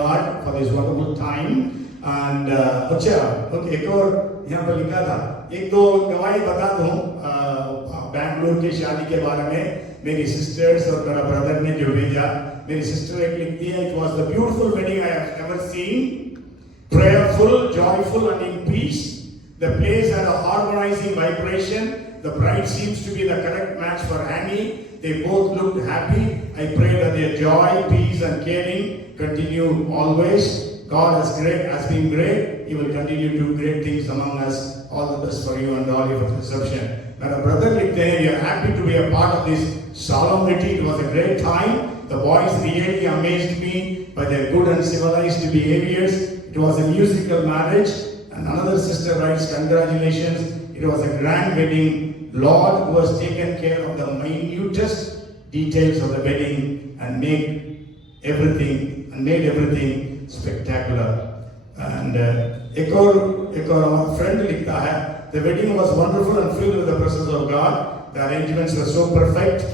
God for this wonderful time. And अच्छा, okay, एक और यहाँ पर लिखा था, एक दो गवाही बता दूँ बैंगलोर की शादी के बारे में। मेरी सिस्टर्स और मेरा ब्रदर ने जो भेजा, मेरी सिस्टर एक लिखती है, it was the beautiful wedding I have ever seen, prayerful, joyful and in peace. The place had a harmonizing vibration. The bride seems to be the correct match for Annie. They both looked happy. I pray that their joy, peace and caring continue always. God has been great. He will continue to do great things among us. All the best for you and all your reception. My brother लिखते हैं, we are happy to be a part of this solemnity. It was a great time. The boys really amazed me by their good and civilized behaviors. It was a musical marriage. And another sister writes, congratulations. It was a grand wedding. Lord who has taken care of the minutest details of the wedding and made everything spectacular. And एक और हमारा friend लिखता है, the wedding was wonderful and filled with the presence of God. The arrangements were so perfect.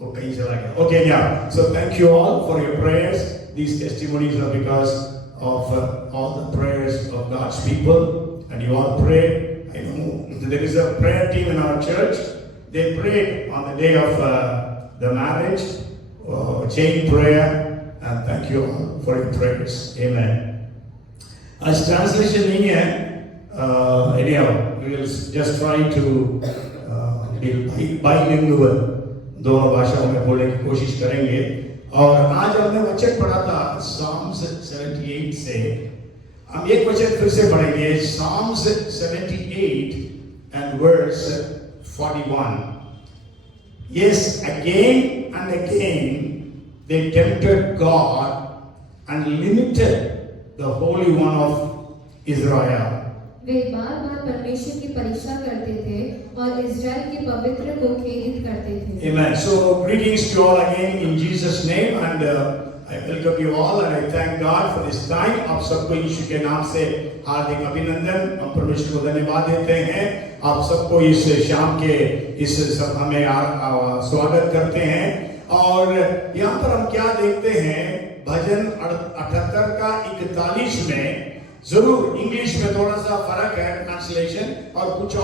Okay, okay, yeah. So thank you all for your prayers. These testimonies are because of all the prayers of God's people, and you all prayed. I know there is a prayer team in our church. They prayed on the day of the marriage, chain prayer. And thank you all for your prayers. Amen. As translation नहीं है, anyhow, we will just try to be bilingual. दोनों भाषाओं में बोलने की कोशिश करेंगे. और आज हमने वचन पढ़ा था Psalms 78 से. हम एक वचन फिर से पढ़ेंगे, Psalms 78 and verse 41. Yes, again and again they tempted God and limited the Holy One of Israel. वे बार-बार परमेश्वर की परीक्षा करते थे और इस्राएल के पवित्र को खेदित करते थे. Amen. So greetings to you all again in Jesus' name, and I welcome you all and I thank God for this time. आप सबको यीशु के नाम से हार्दिक अभिनंदन. हम परमेश्वर को धन्यवाद देते हैं. आप सबको इस शाम के इस सभा में स्वागत करते हैं. और यहाँ पर हम क्या देखते हैं, भजन 78 का 41 में, जरूर इंग्लिश में थोड़ा सा फर्क है ट्रांसलेशन, और कुछ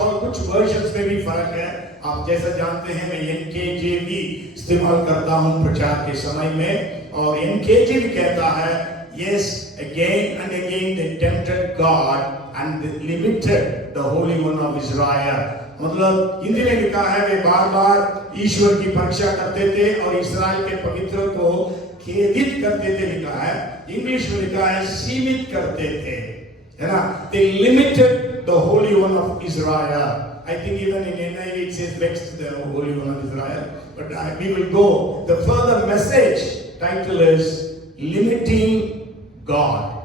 वर्जन्स में भी फर्क है. आप जैसा जानते हैं मैं NKJV इस्तेमाल करता हूँ प्रचार के समय में, और NKJV कहता है, yes, again and again they tempted God and they limited the Holy One of Israel. मतलब हिंदी में लिखा है, वे बार बार ईश्वर की परीक्षा करते थे और इस्राएल के पवित्र को खेदित करते थे लिखा है. इंग्लिश में लिखा है सीमित करते थे, है ना. They limited the Holy One of Israel. I think even in NIV it says vexed the Holy One of Israel. But we will go. The further message title is Limiting God.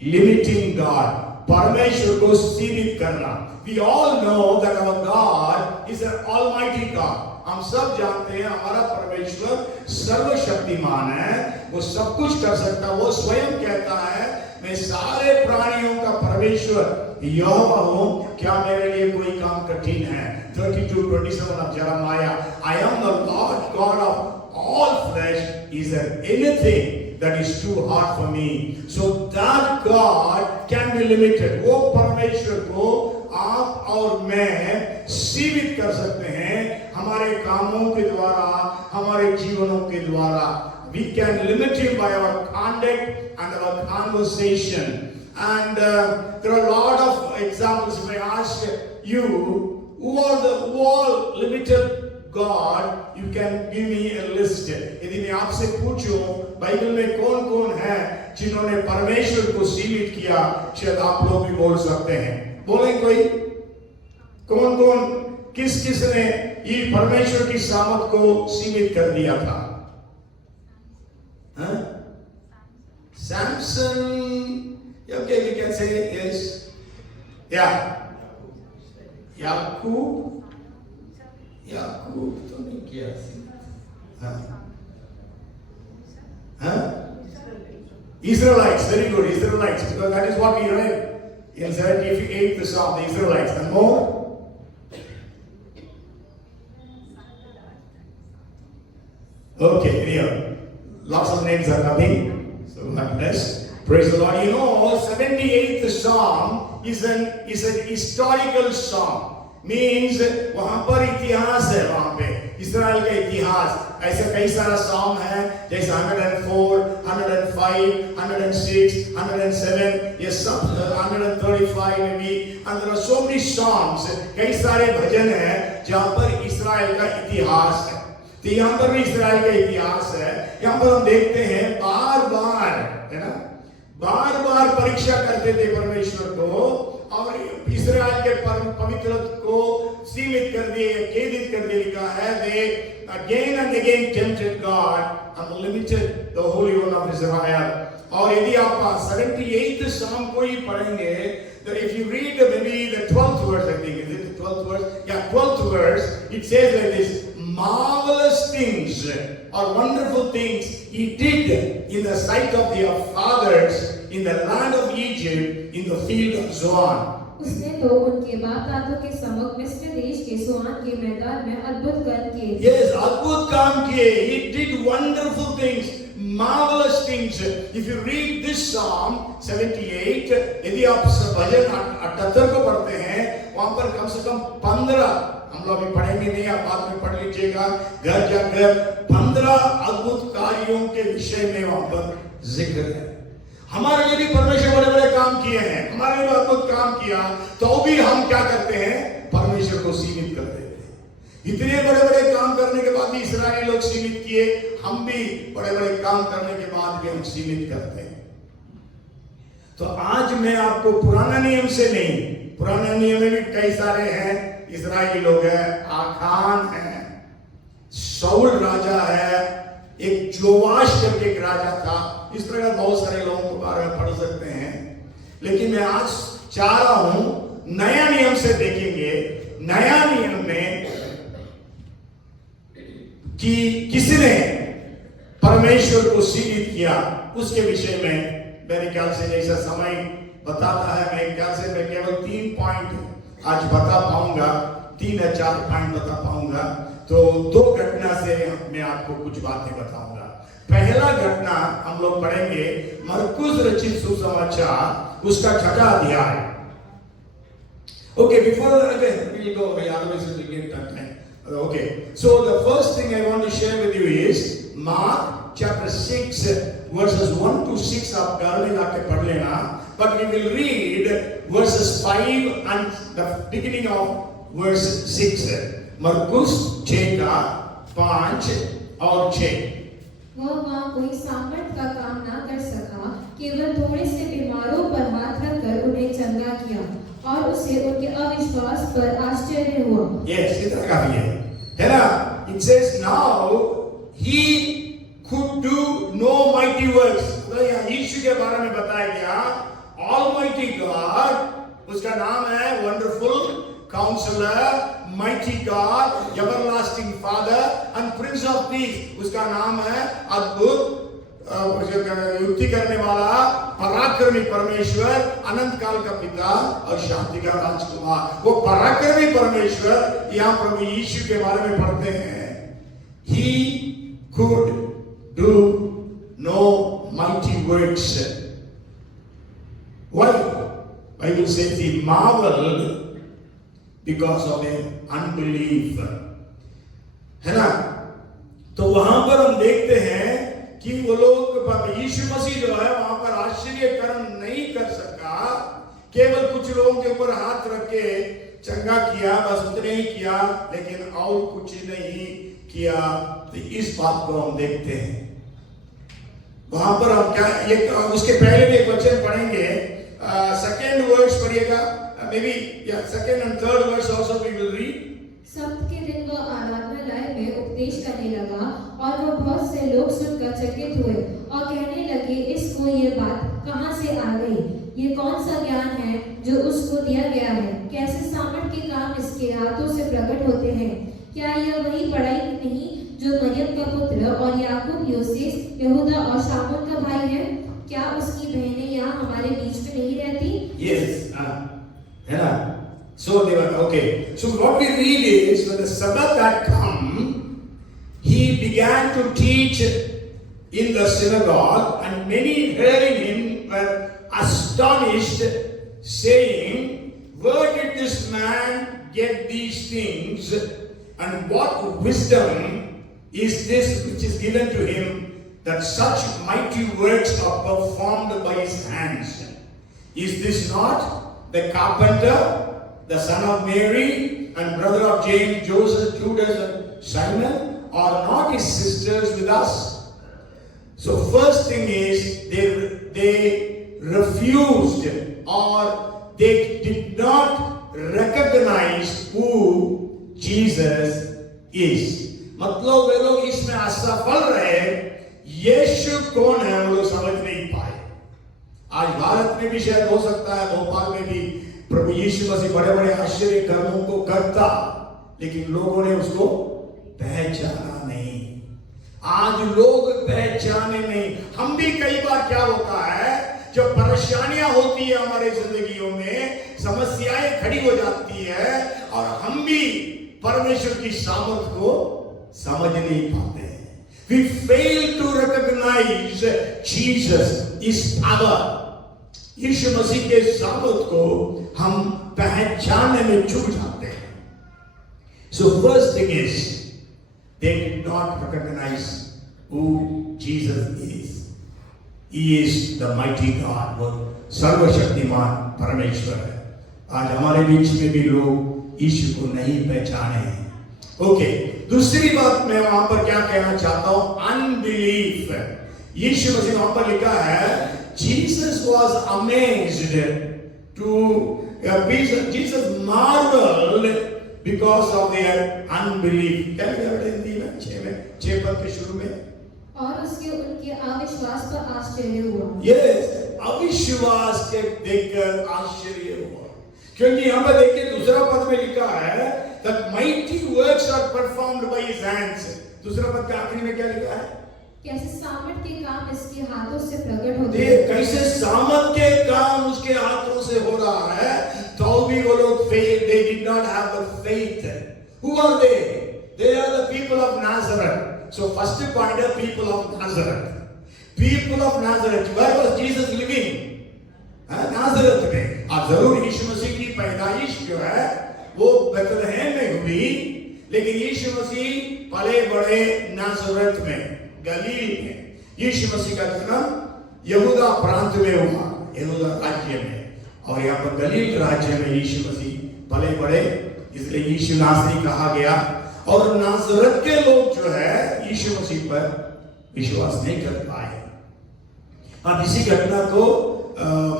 Limiting God. परमेश्वर को सीमित करना. We all know that our God is an Almighty God. हम सब जानते हैं हमारा परमेश्वर सर्वशक्तिमान है, वो सब कुछ कर सकता है. वो स्वयं कहता है, मैं सारे प्राणियों का परमेश्वर यहोवा हूँ, क्या मेरे लिए कोई काम कठिन है. 32:27 of Jeremiah. I am the Lord God of all flesh. Is there anything that is too hard for me? So that God can be limited. वो परमेश्वर को आप और मैं सीमित कर सकते हैं हमारे कामों के द्वारा, हमारे जीवनों के द्वारा. We can limit him by our conduct and our conversation. And there are a lot of examples. If I ask you, who all limited God, you can give me a list. यदि मैं आपसे पूछूं Bible में कौन-कौन है जिन्होंने परमेश्वर को सीमित किया, शायद आप लोग भी बोल सकते हैं. बोले कोई? कौन-कौन, किस ने ये परमेश्वर की सामर्थ को सीमित कर दिया था? हाँ? Samson. Okay, we can say yes. Yeah. याकूब तो नहीं किया. Israelites, very good, Israelites, because that is what we read in 78 the Psalm, the Israelites. And more? Okay, here, lots of names are coming, so God bless. Praise the Lord. You know, 78th Psalm is an historical psalm. Means वहां पर इतिहास है, वहां पे इस्राएल का इतिहास. ऐसे कई सारा सॉन्ग है, जैसे 104, 105, 106, 107, ये सब 135 में भी, and there are so many songs, कई सारे भजन हैं जहां पर इस्राएल का इतिहास है. तो यहाँ पर भी इस्राएल का इतिहास है. यहाँ पर हम देखते हैं बार बार, है ना, बार बार परीक्षा करते थे परमेश्वर को, और इस्राएल के पवित्रत्व को सीमित कर दिए, केंद्रित कर दिए. लिखा है, they again and again tempted God and limited the Holy One of Israel. और यदि आप 78th Psalm को ही पढ़ेंगे, that if you read maybe the 12th verse, I think, is it the 12th verse? Yeah, 12th verse, it says like this: marvelous things or wonderful things he did in the sight of their fathers in the land of Egypt, in the field of Zoan. उसने तो उनके बाप दादों के सम्मुख मिस्र देश के सोआन के मैदान में अद्भुत कर्म किए. Yes, अद्भुत काम किए. He did wonderful things, marvelous things. If you read this Psalm 78, यदि आप भजन 78 को पढ़ते हैं, वहां पर कम से कम 15, हम लोग अभी पढ़ेंगे नहीं, आप बाद में पढ़ लीजिएगा घर जाकर, 15 अद्भुत कार्यों के विषय में वहां पर जिक्र है. हमारे लिए भी परमेश्वर बड़े बड़े काम किए हैं, हमारे लिए अद्भुत काम किया, तो भी हम क्या करते हैं, परमेश्वर को सीमित कर देते हैं. इतने बड़े बड़े काम करने के बाद भी इस्राएली लोग सीमित किए, हम भी बड़े बड़े काम करने के बाद भी हम सीमित करते हैं. तो आज मैं आपको पुराना नियम से नहीं, पुराने नियम में भी कई सारे हैं इस्राएली लोग हैं. आखान है, शाऊल राजा है, एक जोआश करके एक राजा था. इस तरह बहुत सारे लोगों के बारे में पढ़ सकते हैं. लेकिन मैं आज चाह रहा हूं नया नियम से देखेंगे. नया नियम में कि किसने परमेश्वर को सीमित किया, उसके विषय में मेरे ख्याल से जैसा समय बताता है, मेरे ख्याल से मैं केवल 3 पॉइंट आज बता पाऊंगा, 3 या 4 पॉइंट बता पाऊंगा. तो 2 घटना से मैं आपको कुछ बातें बताऊंगा. पहला घटना हम लोग पढ़ेंगे मरकुस रचित सुसमाचार, उसका 6वां अध्याय. Okay, before again we'll go away, otherwise we'll get time. Okay, so the first thing I want to share with you is Mark chapter 6 verses 1 to 6. आप घर में जाके पढ़ लेना, but we will read verses 5 and the beginning of verse 6. मरकुस 6 का 5 और 6. वह वहाँ कोई सामर्थ का काम ना कर सका, केवल थोड़े से बीमारों पर हाथ रखकर उन्हें चंगा किया, और उसे उनके अविश्वास पर आश्चर्य हुआ. Yes, इतना काफी है ना. It says now he could do no mighty works. तो यहाँ यीशु के बारे में बताया गया. Almighty God, उसका नाम है Wonderful Counselor, Mighty God, Everlasting Father and Prince of Peace. उसका नाम है अद्भुत, युक्ति करने वाला, पराक्रमी परमेश्वर, अनंत काल का पिता और शांति का राजकुमार. वो पराक्रमी परमेश्वर यहाँ प्रभु यीशु के बारे में पढ़ते हैं. He could do no mighty works. Why? Bible says he marveled because of their unbelief. है ना. तो वहां पर हम देखते हैं कि वो लोग, यीशु मसीह जो है वहां पर आश्चर्य कर्म नहीं कर सका, केवल कुछ लोगों के ऊपर हाथ रख के चंगा किया, बस उतने ही किया, लेकिन और कुछ नहीं किया. तो इस बात को हम देखते हैं. वहां पर हम क्या, एक उसके पहले भी एक वचन पढ़ेंगे, सेकेंड वर्स पढ़िएगा, maybe yeah, second and third verse also we will read. सप्त के दिन वह आराधनालय में उपदेश करने लगा, और वह बहुत से लोग सुनकर चकित हुए और कहने लगे, इसको ये बात कहाँ से आ गई? ये कौन सा ज्ञान है जो उसको दिया गया है? कैसे सामर्थ के काम इसके हाथों से प्रकट होते हैं? क्या यह वही पढ़ाई नहीं जो मरियम का पुत्र और याकूब, योसेस, यहूदा और शामून का भाई है? क्या उसकी बहनें यहाँ हमारे बीच में नहीं रहती? Yes, है ना. So they were okay. So what we read is when the Sabbath had come, he began to teach in the synagogue, and many hearing him were astonished, saying, where did this man get these things, and what wisdom is this which is given to him, that such mighty works are performed by his hands? Is this not the carpenter, the son of Mary, and brother of James, Joseph, Judas, and Simon? Are not his sisters with us? So first thing is, they refused, or they did not recognize who Jesus is. मतलब वे लोग इसमें असफल रहे, यीशु कौन है वो लोग समझ नहीं पाए। आज भारत में भी शायद हो सकता है, भोपाल में भी प्रभु यीशु मसीह बड़े बड़े आश्चर्य कर्मों को करता, लेकिन लोगों ने उसको पहचाना नहीं। आज लोग पहचाने नहीं। हम भी कई बार क्या होता है, जब परेशानियां होती है हमारे जिंदगियों में, समस्याएं खड़ी हो जाती है, और हम भी परमेश्वर की सामर्थ को समझ नहीं पाते हैं। We fail to recognize Jesus, His power. यीशु मसीह के सामर्थ को हम पहचानने में चूक जाते हैं। So first thing is, they did not recognize who Jesus is. He is the mighty God, वो सर्वशक्तिमान परमेश्वर है। आज हमारे बीच में भी लोग यीशु को नहीं पहचाने हैं। ओके, दूसरी बात मैं वहां पर क्या कहना चाहता हूं, अनबिलीफ। यीशु मसीह वहां पर लिखा है, Jesus was amazed Jesus marveled because of their unbelief. क्या लिखा है हिंदी में? 6 पद के शुरू में, और उसके उनके अविश्वास पर आश्चर्य हुआ। Yes, अविश्वास के देखकर आश्चर्य हुआ, क्योंकि यहाँ पर देखिए दूसरा पद में लिखा है that mighty works are performed by his hands. दूसरा पद के आखिरी में क्या लिखा है? कैसे सामर्थ के काम इसके हाथों से प्रकट होते हैं। कैसे सामर्थ के काम उसके हाथों से हो रहा है, तो भी वो लोग faith, they did not have the faith. Who are they? They are the people of Nazareth. So first point is people of Nazareth. People of Nazareth. Where was Jesus living? नाज़रेत में। अब जरूर यीशु मसीह की पैदाइश जो है वो बेथलेहम में हुई, लेकिन यीशु मसीह पले बड़े नाज़रेत में, गलील में। यीशु मसीह का जन्म यहूदा प्रांत में हुआ, यहूदा राज्य में, और यहाँ पर गलील राज्य में यीशु मसीह पले बड़े, इसलिए यीशु नासरी कहा गया। और नाज़रेत के लोग जो है यीशु मसीह पर विश्वास नहीं कर पाए। अब इसी घटना को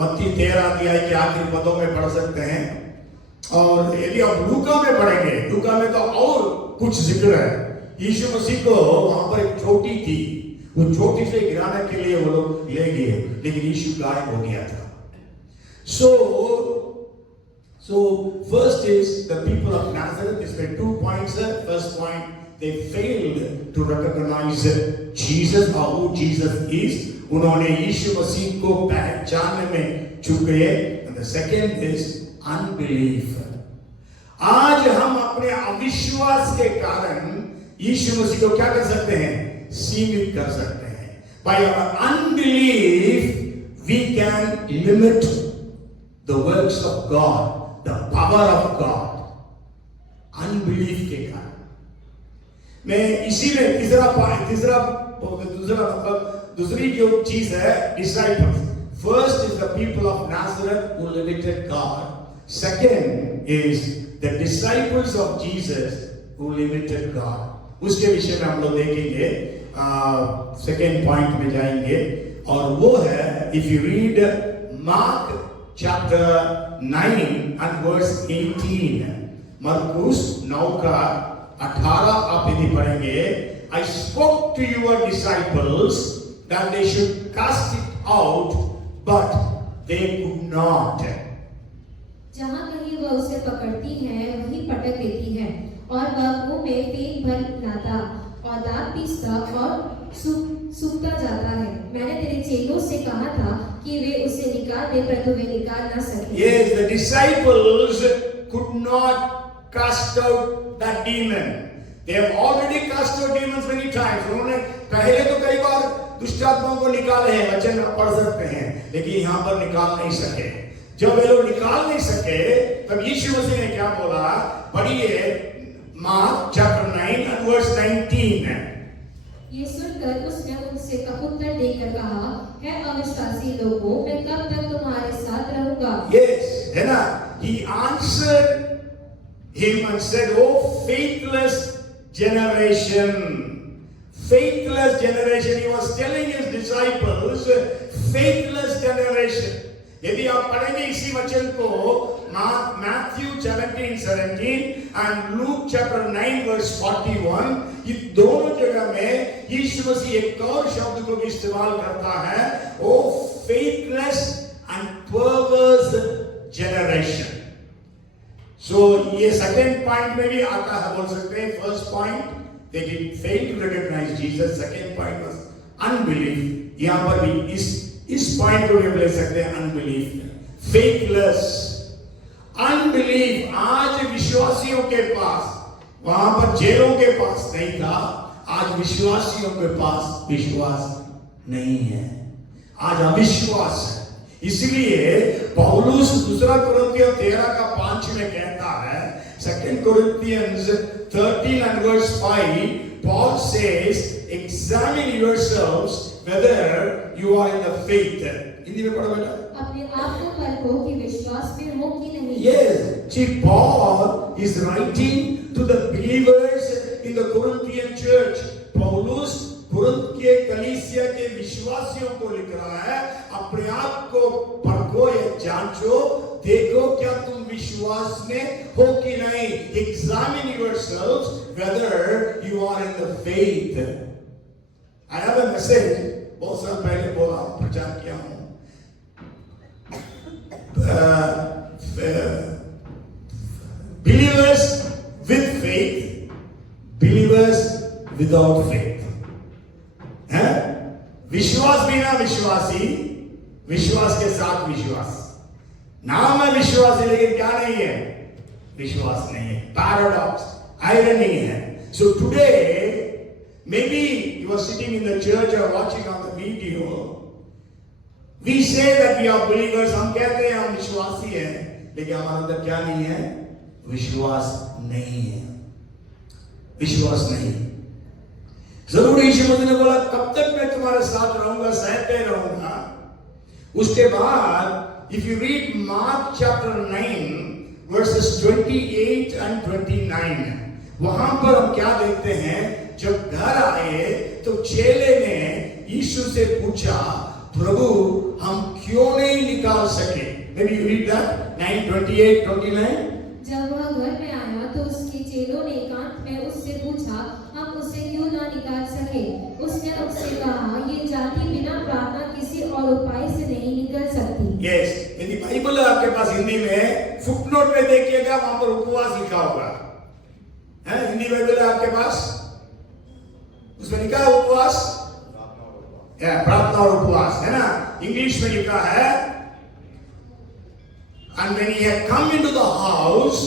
मत्ती 13 अध्याय के आखिरी पदों में पढ़ सकते हैं, और यदि आप लूका में पढ़ेंगे, लूका में तो और कुछ जिक्र है। यीशु मसीह को वहां पर एक चोटी थी, वो चोटी से गिराने के लिए वो लोग ले गए, लेकिन यीशु गायब हो गया था। So first is the people of Nazareth. इसमें 2 points है। First point, they failed to recognize Jesus or who Jesus is. उन्होंने यीशु मसीह को पहचानने में चूक गए। And the second is unbelief. आज हम अपने अविश्वास के कारण यीशु मसीह को क्या कर सकते हैं? सीमित कर सकते हैं। By our unbelief we can limit the works of God, the power of God. Unbelief के कारण मैं इसी में दूसरी जो चीज है, disciples. First is the people of Nazareth who limited God. Second is the disciples of Jesus who limited God. उसके विषय में हम लोग देखेंगे, सेकेंड पॉइंट में जाएंगे, और वो है, if you read Mark chapter 9 and verse 18, मरकुस 9 का 18 आप यदि पढ़ेंगे, I spoke to your disciples that they should cast it out, but they could not. जहाँ कहीं वह उसे पकड़ती है वहीं पटक देती है, और वह मुंह में पेट भर लाता और दांत पीसता और सूखता जाता है। मैंने तेरे चेलों से कहा था कि वे उसे निकाल दे, परंतु वे निकाल न सके। Yes, the disciples could not cast out that demon. They have already cast out demons many times. उन्होंने पहले तो कई बार दुष्ट आत्माओं को निकाले हैं, वचन आप पढ़ सकते हैं, लेकिन यहाँ पर निकाल नहीं सके। जब वे लोग निकाल नहीं सके तब यीशु मसीह ने क्या बोला, पढ़िए मार्क चैप्टर 9 and verse 19। ये सुनकर उसने उनसे उत्तर देकर कहा, है अविश्वासी लोगों, मैं कब तक तुम्हारे साथ रहूंगा? Yes, है ना? He answered him and said, "Oh faithless generation, faithless generation." He was telling his disciples, faithless generation. यदि आप पढ़ेंगे इसी वचन को Matthew 17:17 and Luke chapter 9 verse 41, ये दोनों जगह में यीशु मसीह एक और शब्द को भी इस्तेमाल करता है, ओ faithless and perverse generation. So ये सेकंड पॉइंट में भी आता है, बोल सकते हैं। First point they did fail to recognize Jesus, second point was unbelief. यहाँ पर भी इस पॉइंट को भी हम ले सकते हैं, अनबिलीफ, फेथलेस, अनबिलीफ। आज विश्वासियों के पास, वहां पर जेलों के पास नहीं था, आज विश्वासियों के पास विश्वास नहीं है, आज अविश्वास है। इसलिए पौलुस दूसरा कुरिन्थियों 13:5 में कहता है, 2 Corinthians 13 and verse 5, Paul says, examine yourselves whether you are in the faith. Hindi में पढ़ो बेटा। अपने आप को परखो कि विश्वास में हो कि नहीं। Yes, see, Paul is writing to the believers in the Corinthian church. पौलुस कुरिन्थ के कलीसिया के विश्वासियों को लिख रहा है, अपने आप को परखो या जांचो, देखो क्या तुम विश्वास में हो कि नहीं। Examine yourselves whether you are in the faith. I have a message, बहुत साल पहले बोला, प्रचार किया हूँ, believers with faith, believers without faith. है विश्वास बिना विश्वासी, विश्वास के साथ विश्वास। नाम है विश्वासी लेकिन क्या नहीं है, विश्वास नहीं है। पैराडॉक्स, आयरनी है। So today, maybe you are sitting in the church or watching on the video, we say that we are believers, हम कहते हैं हम विश्वासी हैं, लेकिन हमारे अंदर क्या नहीं है, विश्वास नहीं है, विश्वास नहीं। जरूर यीशु मसीह ने बोला, कब तक मैं तुम्हारे साथ रहूंगा, सहते रहूंगा। उसके बाद if you read Mark chapter 9 verses 28 and 29, वहां पर हम क्या देखते हैं, जब घर आए तो चेले ने यीशु से पूछा, प्रभु हम क्यों नहीं निकाल सके। Maybe you read that 9:28-29। जब वह घर में आया तो उसके चेलों ने एकांत में उससे पूछा, हम उसे क्यों ना निकाल सके। उसने उससे कहा, ये जाति बिना प्रार्थना किसी और उपाय से नहीं निकल सकती। Yes, यदि बाइबल है आपके पास हिंदी में, फुटनोट में देखिएगा, वहां पर उपवास लिखा होगा। है हिंदी बाइबल है आपके पास, उसमें लिखा है उपवास, प्रार्थना और उपवास, है ना। इंग्लिश में लिखा है, and when he had come into the house,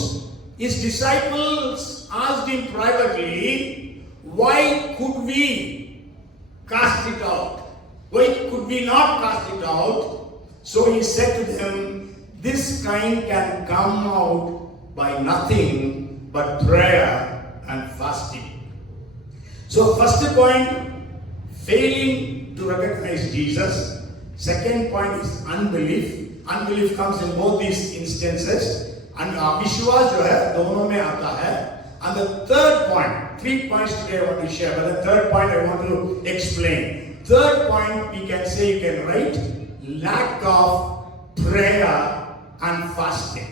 his disciples asked him privately, why could we cast it out? Why could we not cast it out? So he said to them, this kind can come out by nothing but prayer and fasting. So first point, failing to recognize Jesus. Second point is unbelief. Unbelief comes in both these instances, and अविश्वास जो है दोनों में आता है। And the third point, 3 points today I want to share, but the third point I want to explain. Third point, we can say, you can write, lack of prayer and fasting.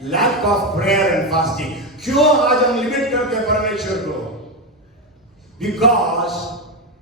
Lack of prayer and fasting. क्यों आज हम limit करते हैं परमेश्वर को? Because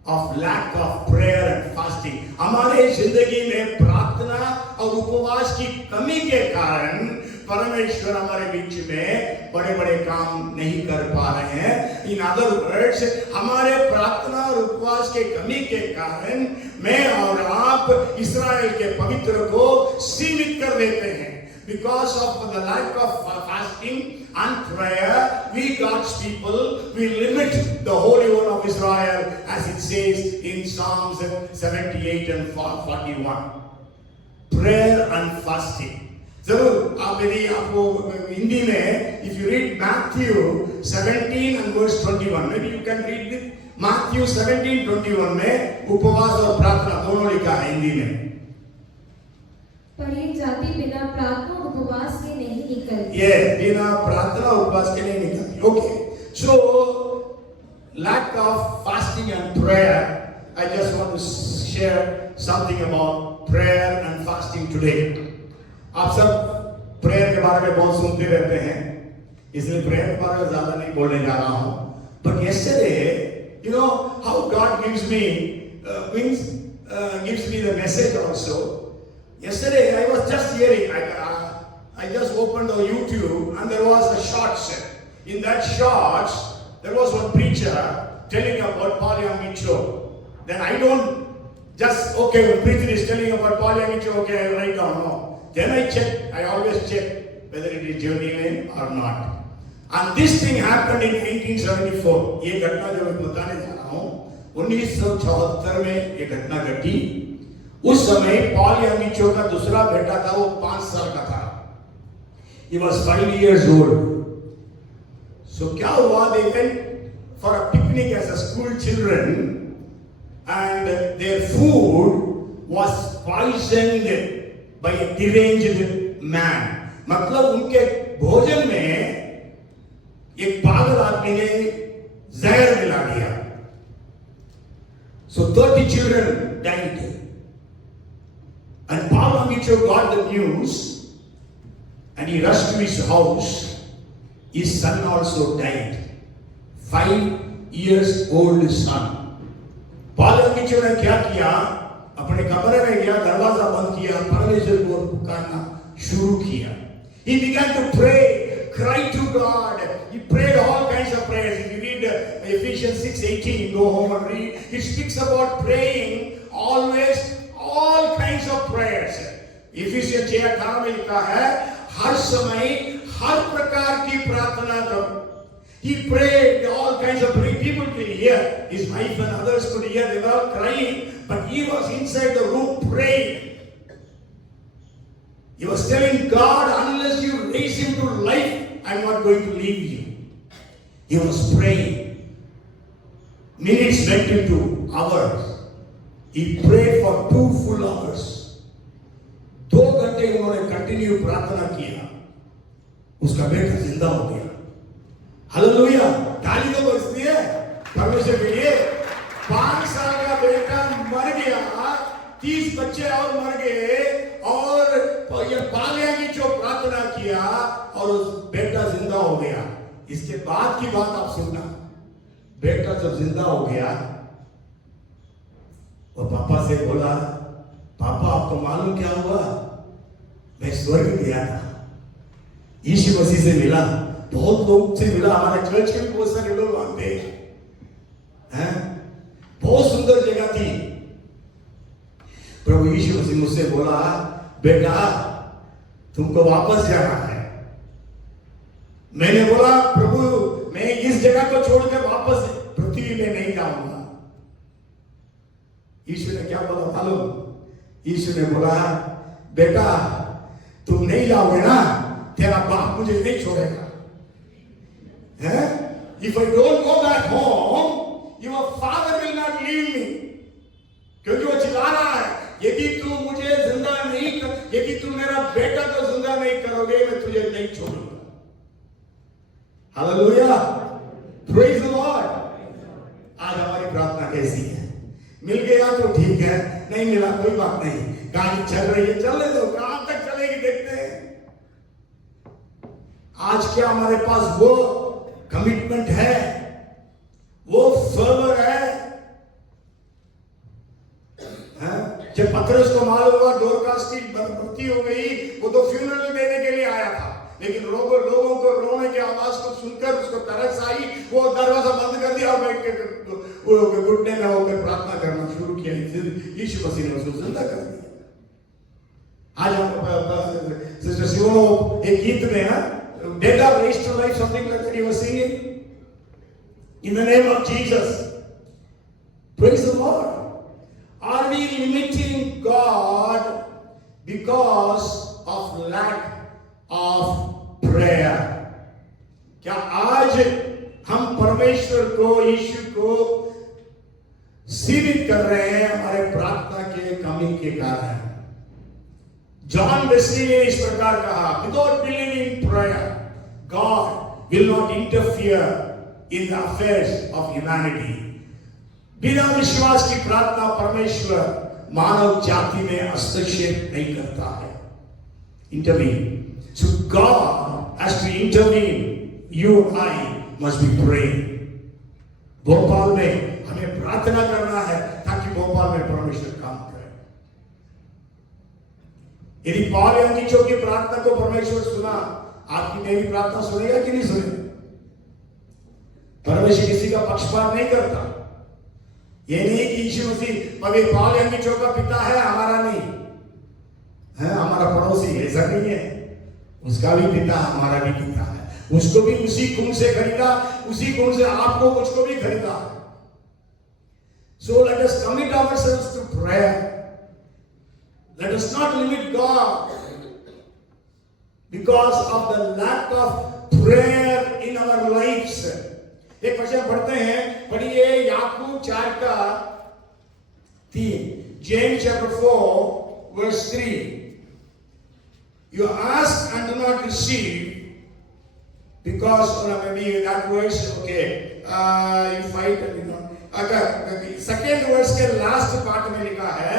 of lack of prayer and fasting. हमारे जिंदगी में प्रार्थना और उपवास की कमी के कारण परमेश्वर हमारे बीच में बड़े बड़े काम नहीं कर पा रहे हैं। इन अदर वर्ड्स, हमारे प्रार्थना और उपवास के कमी के कारण मैं और आप इस्राएल के पवित्र को सीमित कर देते हैं। because of the lack of fasting and prayer, we God's people, we limit the Holy One of Israel, as it says in Psalms 78 and 41. Prayer and fasting. जरूर आप यदि आपको हिंदी में, if you read Matthew 17 and verse 21, maybe you can read it. Matthew 17:21 में उपवास और प्रार्थना दोनों लिखा है हिंदी में. पर एक जाति बिना प्रार्थना उपवास के नहीं निकलती. बिना प्रार्थना उपवास के नहीं निकलती. Okay. So lack of fasting and prayer, I just want to share something about prayer and fasting today. आप सब प्रेयर के बारे में बहुत सुनते रहते हैं, इसलिए प्रेयर के बारे में ज्यादा नहीं बोलने जा रहा हूं. But yesterday, you know how God gives me the message also. Yesterday I was just hearing, I just opened the YouTube and there was a shorts. In that shorts, there was one preacher telling about Paul Young Mitchell. Then I don't just, okay, when preacher is telling about Paul Young Mitchell, okay, I write down, no. Then I check, I always check whether it is genuine or not. And this thing happened in 1974. ये घटना जो मैं बताने जा रहा हूँ, 1974 में ये घटना घटी. उस समय पॉल यंग मिचेल का दूसरा बेटा था, वो 5 साल का था. He was 5 years old. So क्या हुआ? They went for a picnic as a school children, and their food was poisoned by a deranged man. मतलब उनके भोजन में एक पागल आदमी ने जहर मिला दिया. So 30 children died. And Paul Young Mitchell got the news and he rushed to his house. His son also died. 5 years old son. Paul Young Mitchell ने क्या किया? अपने कमरे में गया, दरवाजा बंद किया, परमेश्वर को पुकारना शुरू किया. He began to pray, cry to God. He prayed all kinds of prayers. If you read Ephesians 6:18, go home and read. It speaks about praying always, all kinds of prayers. Ephesians 6:18 में लिखा है, हर समय हर प्रकार की प्रार्थना करो. He prayed all kinds of prayers. People could hear. His wife and others could hear. They were all crying, but he was inside the room praying. He was telling God, unless you raise him to life, I'm not going to leave you. He was praying. Minutes went into hours. He prayed for 2 full hours. 2 घंटे उन्होंने continue प्रार्थना किया. उसका बेटा जिंदा हो गया. Hallelujah. ताली दो इसलिए परमेश्वर के लिए. 5 साल का बेटा मर गया, 30 बच्चे और मर गए, और ये पालिया की जो प्रार्थना किया और उस बेटा जिंदा हो गया. इसके बाद की बात आप सुनना. बेटा जब जिंदा हो गया, वो पापा से बोला, पापा आपको मालूम क्या हुआ? मैं स्वर्ग गया था, यीशु मसीह से मिला, बहुत लोग से मिला, हमारे चर्च के भी बहुत सारे लोग आते हैं. बहुत सुंदर जगह थी. प्रभु यीशु मसीह मुझसे बोला, बेटा तुमको वापस जाना है. मैंने बोला, प्रभु मैं इस जगह को छोड़कर वापस पृथ्वी में नहीं जाऊंगा. यीशु ने क्या बोला मालूम? यीशु ने बोला, बेटा तुम नहीं जाओगे ना, तेरा बाप मुझे नहीं छोड़ेगा. If I don't go back home, your father will not leave me. क्योंकि वो चिल्ला रहा है, यदि तू मुझे जिंदा नहीं, यदि तू मेरा बेटा को जिंदा नहीं करोगे, मैं तुझे नहीं छोड़ूंगा. हालेलुया. Praise the Lord. आज हमारी प्रार्थना कैसी है? मिल गया तो ठीक है, नहीं मिला कोई बात नहीं. गाड़ी चल रही है, चलने दो. कहां तक चलेगी देखते हैं. आज क्या हमारे पास वो कमिटमेंट है, वो फर्वर है? जब पतरस को मालूम हुआ डोरकास की मृत्यु हो गई, वो तो फ्यूनरल देने के लिए आया था, लेकिन लोगों को रोने की आवाज को सुनकर उसको तरस आई. वो दरवाजा बंद कर दिया और बैठ के घुटने में होकर प्रार्थना करना शुरू किया. यीशु मसीह ने उसको जिंदा कर दिया. आज हम Sister Sivono, एक गीत में ना, dead are raised to life, something like that he was singing. In the name of Jesus. Praise the Lord. Are we limiting God because of lack of prayer? क्या आज हम परमेश्वर को, यीशु को सीमित कर रहे हैं हमारे प्रार्थना के कमी के कारण? जॉन वेस्ली ने इस प्रकार कहा, without believing prayer God will not interfere in the affairs of humanity. बिना विश्वास की प्रार्थना परमेश्वर मानव जाति में हस्तक्षेप नहीं करता है. Intervene. So God has to intervene. You I must be praying. Bhopal में हमें प्रार्थना करना है ताकि भोपाल में परमेश्वर काम करे. यदि पॉल अंकिचों की प्रार्थना को परमेश्वर सुना, आपकी मेरी प्रार्थना सुनेगा कि नहीं सुनेगा? परमेश्वर किसी का पक्षपात नहीं करता. ये नहीं कि यीशु मसीह पवित्र पॉल अंकिचों का पिता है, हमारा नहीं है, हमारा पड़ोसी. ऐसा नहीं है. उसका भी पिता, हमारा भी पिता है. उसको भी उसी खून से खरीदा, उसी खून से आपको मुझको भी खरीदा. So let us commit ourselves to prayer. Let us not limit God because of the lack of prayer in our lives. एक वचन पढ़ते हैं, पढ़िए याकूब 4:3. James chapter 4 verse 3. You ask and do not receive because maybe that verse, okay, you fight and you know. अगर second verse के last part में लिखा है,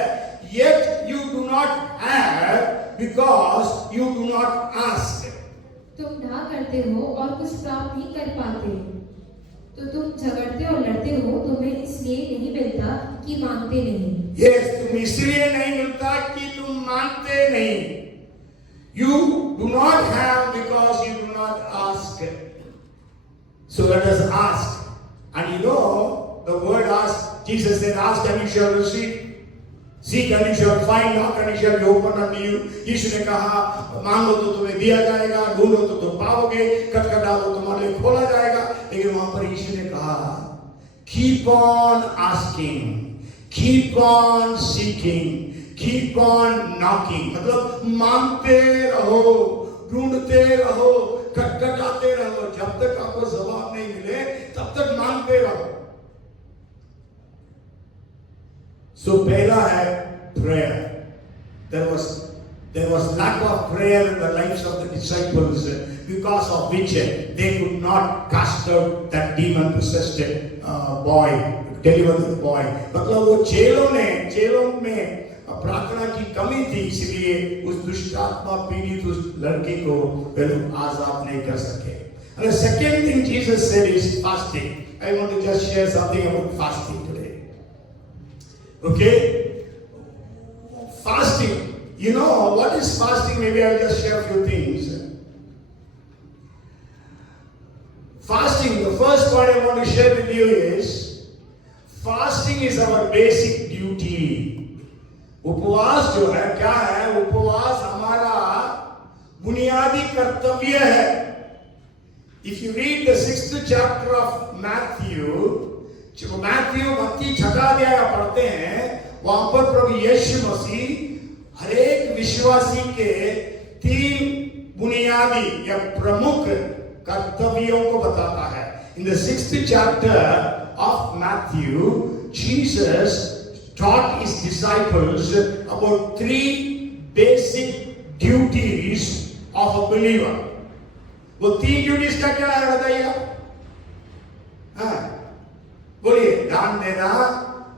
yet you do not have because you do not ask. तुम ढा करते हो और कुछ प्राप्त नहीं कर पाते, तो तुम झगड़ते और लड़ते हो, तुम्हें इसलिए नहीं मिलता कि मांगते नहीं. Yes, तुम इसलिए नहीं मिलता कि तुम मांगते नहीं. You do not have because you do not ask. So let us ask. And you know, the word ask, Jesus said, ask and you shall receive. Seek and you shall find. Knock and it shall be opened unto you. यीशु ने कहा, मांगो तो तुम्हें दिया जाएगा, ढूंढो तो तुम पाओगे, खटखटाओ तो तुम्हारे लिए खोला जाएगा. लेकिन वहां पर यीशु ने कहा, keep on asking, keep on seeking, keep on knocking. मतलब मांगते रहो, ढूंढते रहो, खटखटाते रहो. जब तक आपको जवाब नहीं मिले तब तक मांगते रहो. So पहला है prayer. There was lack of prayer in the lives of the disciples, because of which they could not cast out that demon possessed boy, deliver the boy. मतलब वो जेलों में प्रार्थना की कमी थी, इसलिए उस दुष्ट आत्मा पीड़ित उस लड़के को वे लोग आजाद नहीं कर सके. And the second thing Jesus said is fasting. I want to just share something about fasting today. Okay? Fasting. You know what is fasting? Maybe I'll just share a few things. Fasting, the first point I want to share with you is, fasting is our basic duty. उपवास जो है क्या है? उपवास हमारा बुनियादी कर्तव्य है. If you read the 6th chapter of Matthew, मत्ती 6 अध्याय पढ़ते हैं, वहां पर प्रभु यीशु मसीह हर एक विश्वासी के 3 बुनियादी या प्रमुख कर्तव्यों को बताता है. In the 6th chapter of Matthew, Jesus taught his disciples about 3 basic duties of a believer. वो 3 ड्यूटीज क्या क्या है बताइए? हाँ, बोलिए. दान देना,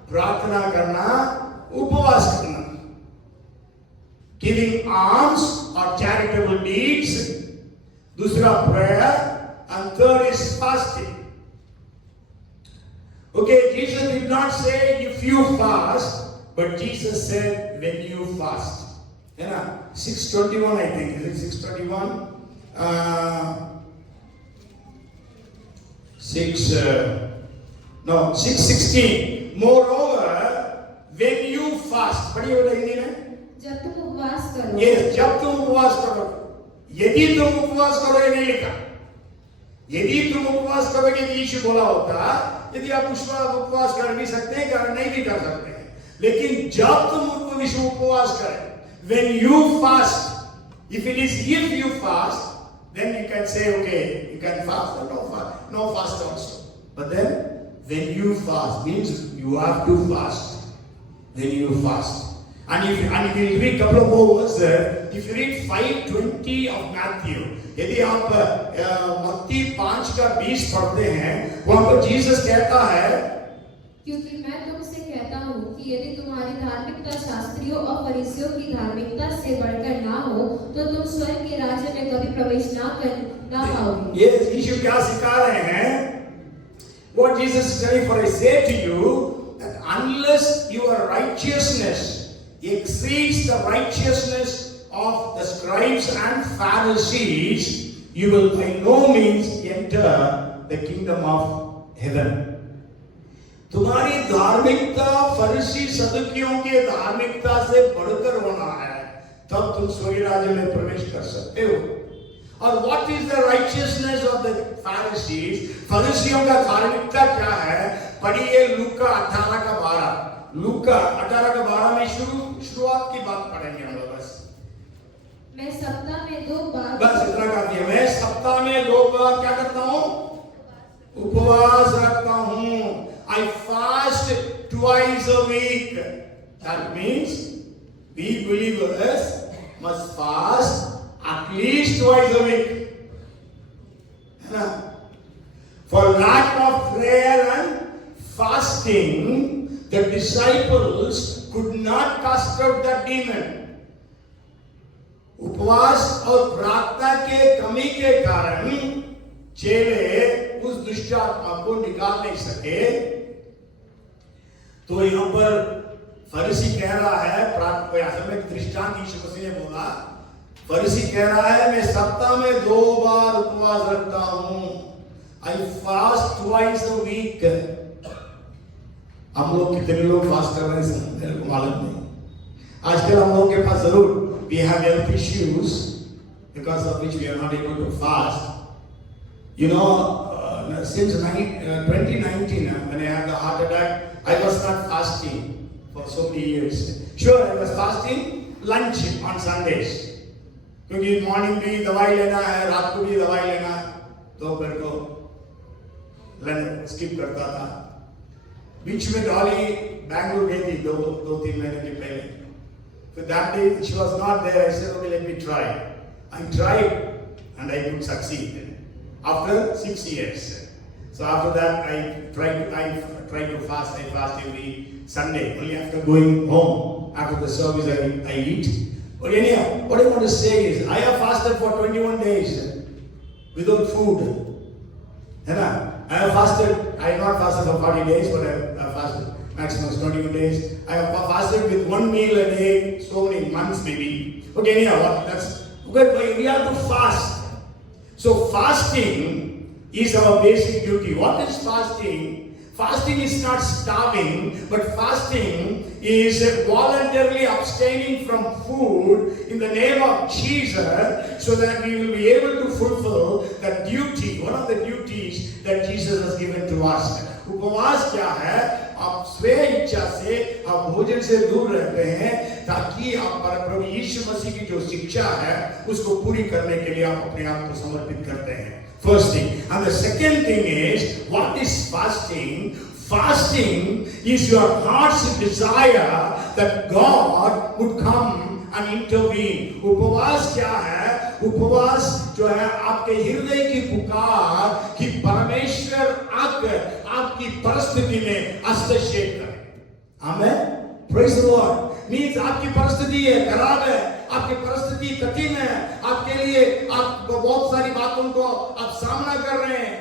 प्रार्थना करना, उपवास करना. Giving alms or charitable deeds. दूसरा prayer, and third is fasting. Okay, Jesus did not say if you fast, but Jesus said when you fast. है ना? 6:21 I think. Is it 6:21? 6:16. Moreover, when you fast, पढ़िए बेटा हिंदी में. जब तुम उपवास करो. Yes, जब तुम उपवास करो. यदि तुम उपवास करोगे, नहीं लिखा, यदि तुम उपवास करोगे तो यीशु बोला होता, यदि आप उपवास कर भी सकते हैं, कर नहीं भी कर सकते हैं, लेकिन जब तुम उपवास करें, when you fast, if you fast, then you can say, okay, you can fast or no fast also. But then when you fast means you have to fast. When you fast, and if you read couple of more verses, if you read 5:20 of Matthew, यदि आप मत्ती 5:20 पढ़ते हैं, वहां पर Jesus कहता है, क्योंकि मैं तुमसे कहता हूँ कि यदि तुम्हारी धार्मिकता शास्त्रियों और फरीसियों की धार्मिकता से बढ़कर ना हो, तो तुम स्वर्ग के राज्य में कभी प्रवेश ना पाओगे। ये यीशु क्या सिखा रहे हैं? What Jesus is telling, for I say to you that unless your righteousness exceeds the righteousness of the scribes and Pharisees, you will by no means enter the kingdom of heaven. तुम्हारी धार्मिकता फरीसी सदुकियों के धार्मिकता से बढ़कर होना है, तब तुम स्वर्ग राज्य में प्रवेश कर सकते हो। और what is the righteousness of the Pharisees? फरीसियों का धार्मिकता क्या है? पढ़िए लूका 18:12। लूका 18:12 में शुरुआत की बात पढ़ेंगे हम लोग। बस मैं सप्ताह में 2 बार, बस इतना काफी है। मैं सप्ताह में 2 बार क्या करता हूँ? उपवास रखता हूँ। I fast twice a week. That means we believers must fast at least twice a week. For lack of prayer and fasting, the disciples could not cast out the demon. उपवास और प्रार्थना के कमी के कारण चेले उस दुष्ट आत्मा को निकाल नहीं सके। तो यहाँ पर फरीसी कह रहा है, असल में दृष्टांत यीशु मसीह ने बोला, फरीसी कह रहा है मैं सप्ताह में 2 बार उपवास रखता हूँ। I fast twice a week. हम लोग कितने लोग फास्ट कर रहे हैं मेरे को मालूम नहीं। आजकल हम लोगों के पास जरूर we have health issues because of which we are not able to fast. You know, since 2019, when I had the heart attack, I was not fasting for so many years. Sure, I was fasting lunch on Sundays. क्योंकि morning भी दवाई लेना है, रात को भी दवाई लेना है, तो मेरे को लंच स्किप करता था। बीच में डॉली बैंगलोर गई थी 2-3 महीने के पहले। So that day she was not there. I said, okay, let me try. I tried and I could succeed. After 6 years. So after that, I try to fast. I fast every Sunday. Only after going home, after the service, I eat. But anyhow, what I want to say is, I have fasted for 21 days without food. I have fasted. I have not fasted for 40 days, but I have fasted maximum 21 days. I have fasted with 1 meal a day, so many months maybe. Okay, anyhow, that's okay. We have to fast. So fasting is our basic duty. What is fasting? Fasting is not starving, but fasting is voluntarily abstaining from food in the name of Jesus, so that we will be able to fulfill the duty, one of the duties that Jesus has given to us. उपवास क्या है? आप स्वे इच्छा से आप भोजन से दूर रहते हैं, ताकि आप प्रभु यीशु मसीह की जो शिक्षा है उसको पूरी करने के लिए आप अपने आप को समर्पित करते हैं। First thing. And the second thing is, what is fasting? Fasting is your heart's desire that God would come and intervene. उपवास क्या है? उपवास जो है आपके हृदय की पुकार कि परमेश्वर आकर आपकी परिस्थिति में हस्तक्षेप करे। आमेन। Praise the Lord. Means आपकी परिस्थिति है, खराब है, आपकी परिस्थिति कठिन है, आपके लिए आप बहुत सारी बातों को आप सामना कर रहे हैं,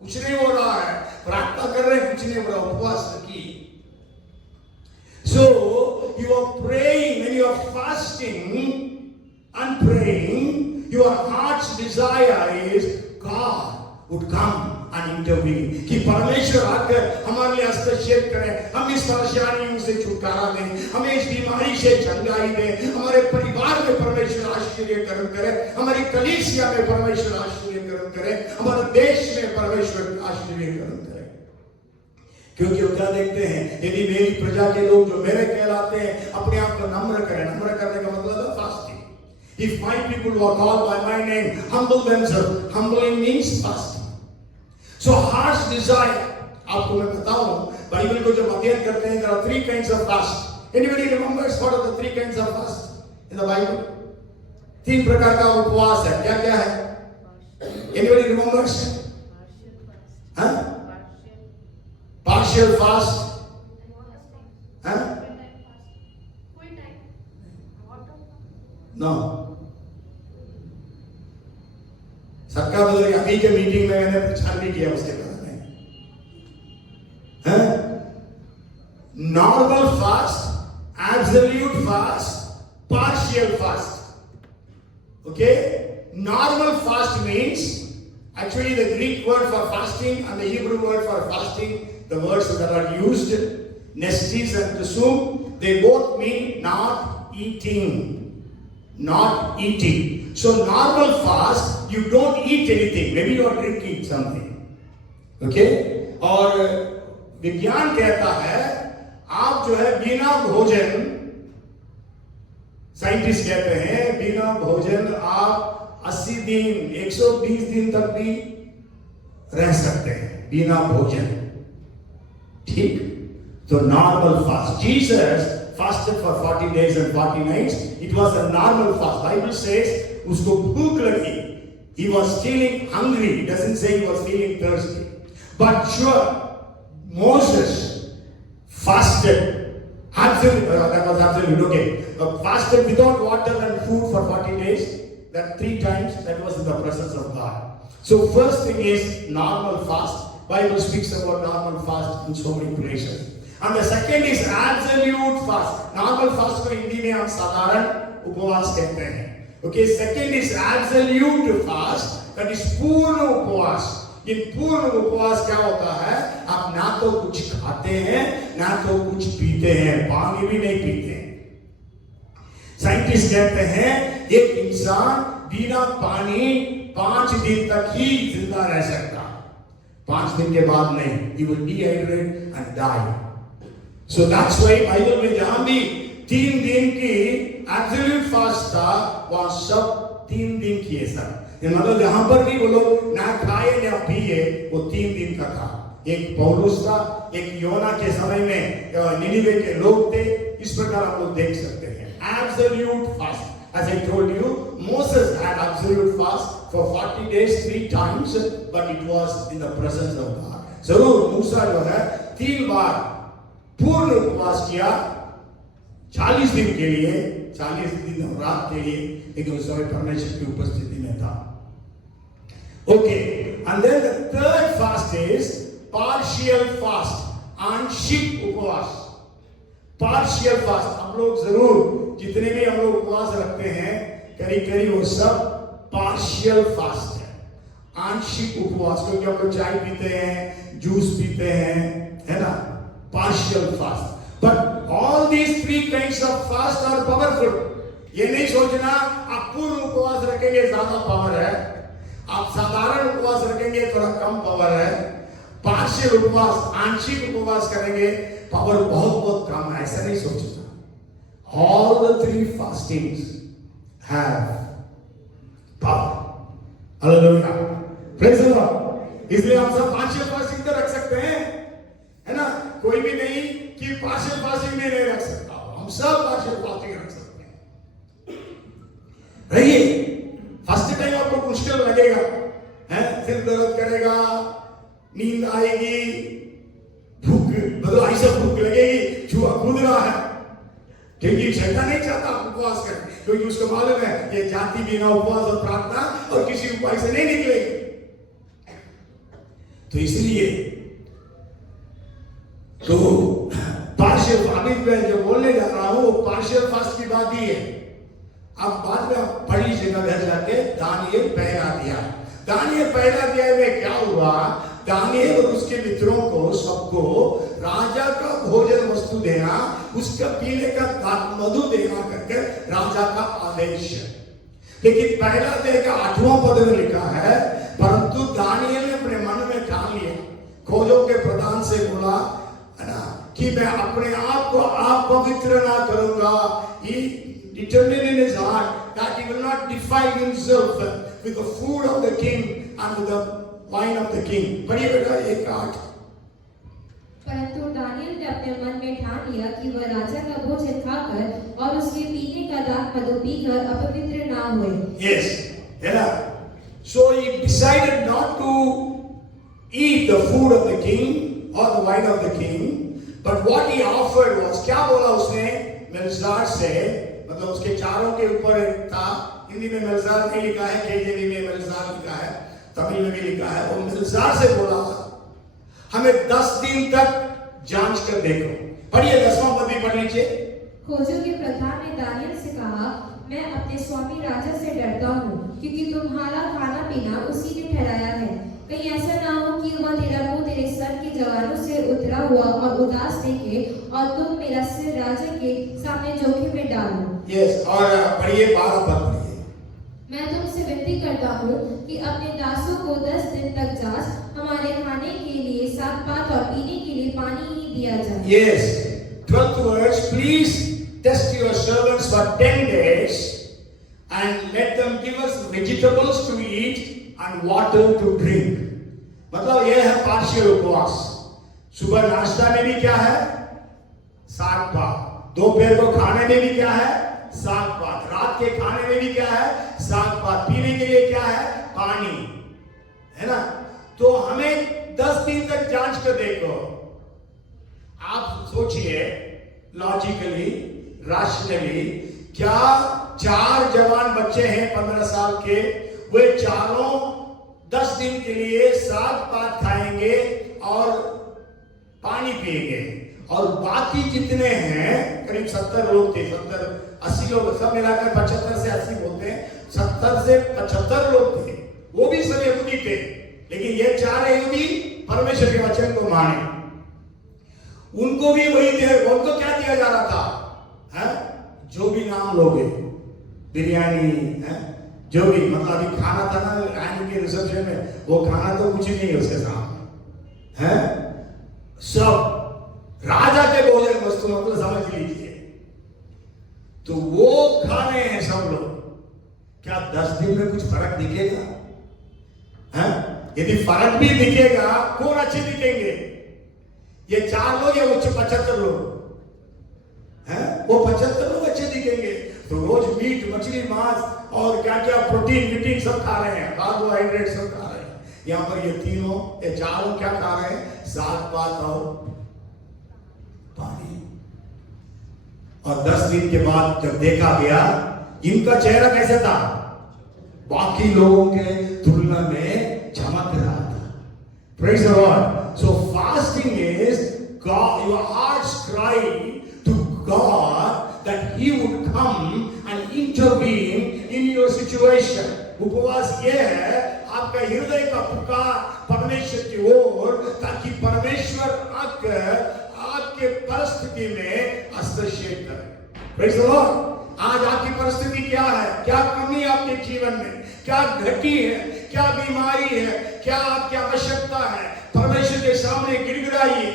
कुछ नहीं हो रहा है, प्रार्थना कर रहे हैं, कुछ नहीं हो रहा, उपवास रखिए। So you are praying, when you are fasting and praying, your heart's desire is God would come and intervene, कि परमेश्वर आकर हमारे लिए हस्तक्षेप करें, हम इस परेशानियों से छुटकारा दे, हमें इस बीमारी से चंगाई दे, हमारे परिवार में परमेश्वर आशीर्वाद करे, हमारी कलीसिया में परमेश्वर आशीर्वाद करे, हमारे देश में परमेश्वर आशीर्वाद करे। क्योंकि वो क्या देखते हैं, यदि मेरी प्रजा के लोग जो मेरे कहलाते हैं अपने आप को नम्र करें, नम्र करने का मतलब है fasting. If my people who are called by my name humble themselves, humbling means fasting. So heart's desire, आपको मैं बताऊं, बाइबल को जब अध्ययन करते हैं, there are 3 kinds of fast. Anybody remembers what are the 3 kinds of fast in the Bible? 3 प्रकार का उपवास है, क्या क्या है? Anybody remembers? हाँ? Partial fast, हाँ? No. सबका बदल अभी के मीटिंग में मैंने प्रचार भी किया उसके बारे में, normal fast, absolute fast, partial fast. Okay, normal fast means actually the Greek word for fasting and the Hebrew word for fasting, the words that are used, nestis and tusum, they both mean not eating. Not eating. So normal fast, you don't eat anything. Maybe you are drinking something. Okay? और विज्ञान कहता है आप जो है बिना भोजन, scientist कहते हैं बिना भोजन आप 80 दिन 120 दिन तक भी रह सकते हैं बिना भोजन। ठीक? तो normal fast, Jesus fasted for 40 days and 40 nights. It was a normal fast. Bible says उसको भूख लगी. He was feeling hungry. It doesn't say he was feeling thirsty. But sure, Moses fasted. Absolutely, that was absolutely okay. Fasted without water and food for 40 days. That 3 times, that was in the presence of God. So first thing is normal fast. Bible speaks about normal fast in so many places. And the second is absolute fast. Normal fast को हिंदी में हम साधारण उपवास कहते हैं. Okay, second is absolute fast, that is पूर्ण उपवास. ये पूर्ण उपवास क्या होता है? आप ना तो कुछ खाते हैं, ना तो कुछ पीते हैं, पानी भी नहीं पीते. साइंटिस्ट कहते हैं एक इंसान बिना पानी 5 दिन तक ही जिंदा रह सकता. 5 दिन के बाद नहीं. He will dehydrate and die. So that's why Bible में जहां भी 3 दिन की एब्सोल्यूट फास्ट था, वहां सब 3 दिन किए सब. मतलब जहां पर भी वो लोग ना खाए ना पिए, वो 3 दिन का था. एक पौलुस था, एक योना के समय में निनिवे के लोग थे. इस प्रकार हम लोग देख सकते हैं absolute fast. As I told you, Moses had absolute fast for 40 days 3 times, but it was in the presence of God. जरूर मूसा जो है 3 बार पूर्ण उपवास किया 40 दिन के लिए, 40 दिन रात के लिए, लेकिन उस समय परमेश्वर की उपस्थिति में था. Okay, and then the third fast is partial fast, आंशिक उपवास. पार्शियल फास्ट हम लोग जरूर जितने भी हम लोग उपवास रखते हैं करीब करीब वो सब पार्शियल फास्ट है, आंशिक उपवास. क्योंकि हम लोग चाय पीते हैं, जूस पीते हैं, है ना, partial fast. But all these 3 kinds of fast are powerful. ये नहीं सोचना आप पूर्ण उपवास रखेंगे ज्यादा पावर है, आप साधारण उपवास रखेंगे थोड़ा कम पावर है. पार्शियल उपवास, आंशिक उपवास करेंगे पावर बहुत बहुत कम है, ऐसा नहीं सोचना. All the 3 fastings have power. Hallelujah. Praise the Lord. इसलिए हम सब पार्शियल फास्टिंग तो रख सकते हैं, है ना. कोई भी नहीं कि पार्शियल फास्टिंग नहीं रख सकता. हम सब पार्शियल फास्टिंग रख सकते हैं. रहिए. फर्स्ट टाइम आपको मुश्किल लगेगा, है, सिर दर्द करेगा, नींद आएगी, भूख मतलब ऐसा भूख लगेगी, जुआ कूद रहा है. क्योंकि शैतान नहीं चाहता आप उपवास करें, क्योंकि उसको मालूम है ये जाति बिना उपवास और प्रार्थना और किसी उपाय से नहीं निकलेगी. तो इसलिए तो पार्शियल, अभी मैं जो बोलने जा रहा हूं वो पार्शियल फास्ट की बात ही है. अब बाद में आप पढ़ लीजिएगा घर जाके. दानियल पहला अध्याय, दानियल पहला अध्याय में क्या हुआ? दानियल और उसके मित्रों को सबको राजा का भोजन वस्तु देना पीने का मधु देना करके राजा का आदेश है। लेकिन पहला अध्याय का 8वां पद में लिखा है, परंतु दानियल ने अपने मन में ठान लिया, खोजों के प्रधान से बोला है ना, कि मैं अपने आप को आप पवित्र ना करूंगा। He determined in his heart that he will not defile himself with the food of the king and with the wine of the king. पढ़िए बेटा 1:8। परंतु दानियल ने अपने मन में ठान लिया कि वह राजा का भोजन खाकर और उसके पीने का दाख मधु पीकर अपवित्र ना होए। Yes, है ना। So he decided not to eat the food of the king or the wine of the king, but what he offered was, क्या बोला उसने मेलजार से, मतलब उसके चारों के ऊपर था। हिंदी में मेलजार नहीं लिखा है, केजेवी में मेलजार लिखा है, तमिल में भी लिखा है। वो मेलजार से बोला हमें 10 दिन तक जांच कर देखो। पढ़िए 10वां पद भी पढ़ लीजिए। खोजों के प्रधान ने दानियल से कहा, मैं अपने स्वामी राजा से डरता हूँ, क्योंकि तुम्हारा खाना पीना उसी ने ठहराया है। कहीं ऐसा ना हो कि वह तेरा मुंह तेरे सर की जवानों से उतरा हुआ और उदास देखे और तुम मेरा सिर राजा के सामने जोखिम में डालो। यस, और पढ़िए 12 पद पढ़िए। मैं तुमसे विनती करता हूँ कि अपने दासों को 10 दिन तक जांच, हमारे खाने के लिए साग पात और पीने के लिए पानी ही दिया जाए। Yes, 12th verse, please test your servants for 10 days and let them give us vegetables to eat and water to drink. मतलब यह है पार्शियल उपवास। सुबह नाश्ता में भी क्या है? साग पात। दोपहर को खाने में भी क्या है? साग पात। रात के खाने में भी क्या है? साग पात। पीने के लिए क्या है? पानी, है ना। तो हमें 10 दिन तक जांच कर देखो। आप सोचिए लॉजिकली, रैशनली, क्या 4 जवान बच्चे हैं 15 साल के, वे चारों 10 दिन के लिए साग पात खाएंगे और पानी पिएंगे, और बाकी जितने हैं करीब 70 लोग थे, 70-80 लोग, सब मिलाकर 75 से 80 बोलते हैं, 70 से 75 लोग थे। वो भी सब यहूदी थे, लेकिन ये 4 यहूदी परमेश्वर के वचन को माने। उनको भी वही थे। उनको क्या दिया जा रहा था? है जो भी नाम लोगे, बिरयानी है, जो भी, मतलब अभी खाना था ना रानी के रिसेप्शन में, वो खाना तो कुछ नहीं है उसके सामने, है सब राजा के भोजन वस्तु, मतलब समझ लीजिए। तो वो खा रहे हैं सब लोग। क्या 10 दिन में कुछ फर्क दिखेगा? है, यदि फर्क भी दिखेगा, कौन अच्छे दिखेंगे? ये 4 लोग या वो 75 लोग हैं? वो 75 लोग अच्छे दिखेंगे। तो रोज मीट, मछली, मांस और क्या क्या प्रोटीन वीटीन सब खा रहे हैं, कार्बोहाइड्रेट सब खा रहे हैं। यहाँ पर ये तीनों, ये चारों क्या खा रहे हैं? साग पात और पानी। और 10 दिन के बाद जब देखा गया, इनका चेहरा कैसे था? बाकी लोगों के तुलना में चमक रहा था। Praise the Lord. So fasting is God, your heart's cry to God that He would come and intervene in your situation. उपवास ये है आपका हृदय का पुकार परमेश्वर की ओर, ताकि परमेश्वर आकर आपके परिस्थिति में हस्तक्षेप करे। Praise the Lord. आज आपकी परिस्थिति क्या है? क्या कमी आपके जीवन में? क्या घटी है? क्या बीमारी है? क्या आपकी आवश्यकता है? परमेश्वर के सामने गिड़गिड़ाइए।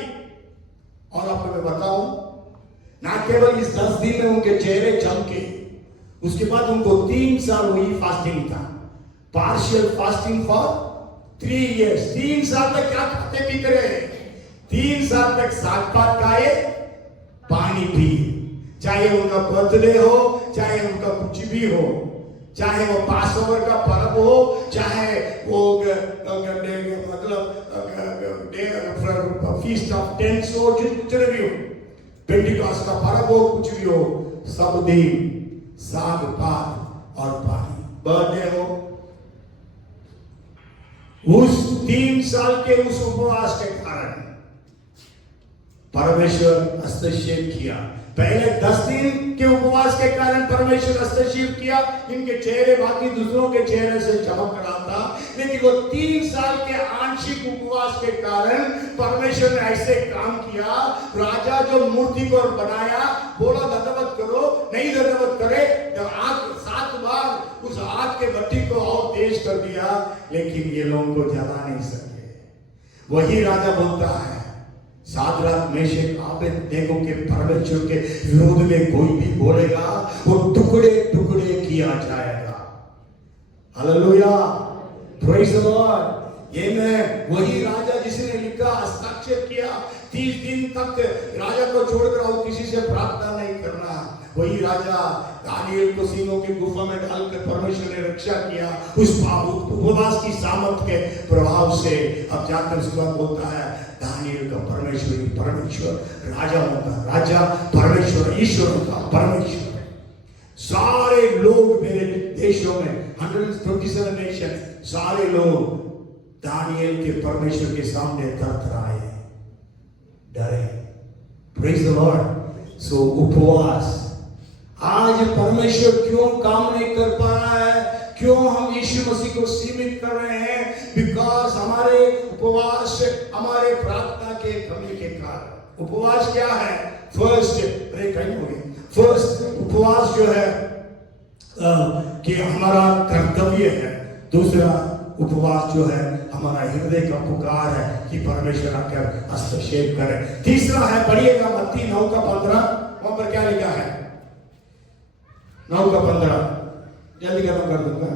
और आपको मैं बताऊं, ना केवल इस 10 दिन में उनके चेहरे चमके, उसके बाद उनको 3 साल वही फास्टिंग था, पार्शियल फास्टिंग फॉर 3 years। 3 साल तक क्या खाते पीते रहे? 3 साल तक साग पात खाए, पानी पिए। चाहे उनका बर्थडे हो, चाहे उनका कुछ भी हो, चाहे वो पास ओवर का पर्व हो, चाहे वो मतलब फीस्ट ऑफ टेंट्स हो, कुछ भी हो, पेंटिकॉस्ट का पर्व हो, कुछ भी हो, सब दिन साग पात और पानी। बर्थडे हो, उस 3 साल के उस उपवास के कारण परमेश्वर हस्तक्षेप किया। पहले 10 दिन के उपवास के कारण परमेश्वर हस्तक्षेप किया, इनके चेहरे बाकी दूसरों के चेहरे से चमक रहा था। लेकिन वो 3 साल के आंशिक उपवास के कारण परमेश्वर ने ऐसे काम किया। राजा जो मूर्ति को बनाया, बोला दंडवत करो, नहीं दंडवत करे, जब आग 7 बार उस आग के भट्टी को और तेज कर दिया, लेकिन ये लोगों को जला नहीं सके। वही राजा बोलता है, सादराक मेशक अबेदनेगो के परमेश्वर के विरोध में कोई भी बोलेगा, वो टुकड़े टुकड़े किया जाएगा। Hallelujah, praise the Lord. ये मैं वही राजा जिसने लिखा, हस्ताक्षर किया, 30 दिन तक राजा को छोड़कर और किसी से प्रार्थना नहीं करना। वही राजा दानियल को सिंहों की गुफा में डालकर परमेश्वर ने रक्षा किया, उस उपवास की सामर्थ के प्रभाव से। अब जाकर उसके बाद बोलता है, दानियल का परमेश्वर राजा होता, राजा परमेश्वर, ईश्वर का परमेश्वर। सारे लोग मेरे देशों में 127 नेशन, सारे लोग दानियल के परमेश्वर के सामने थरथराए, डरे। Praise the Lord. सो उपवास, आज परमेश्वर क्यों काम नहीं कर पा रहा है? क्यों हम यीशु मसीह को सीमित कर रहे हैं? बिकॉज हमारे उपवास, हमारे प्रार्थना के कमी के कारण। उपवास क्या है? फर्स्ट उपवास जो है कि हमारा कर्तव्य है। दूसरा उपवास जो है हमारा हृदय का पुकार है कि परमेश्वर आकर हस्तक्षेप करे। तीसरा है, पढ़िएगा मत्ती 9:15, वहां पर क्या लिखा है? 9:15 जल्दी कर दूंगा।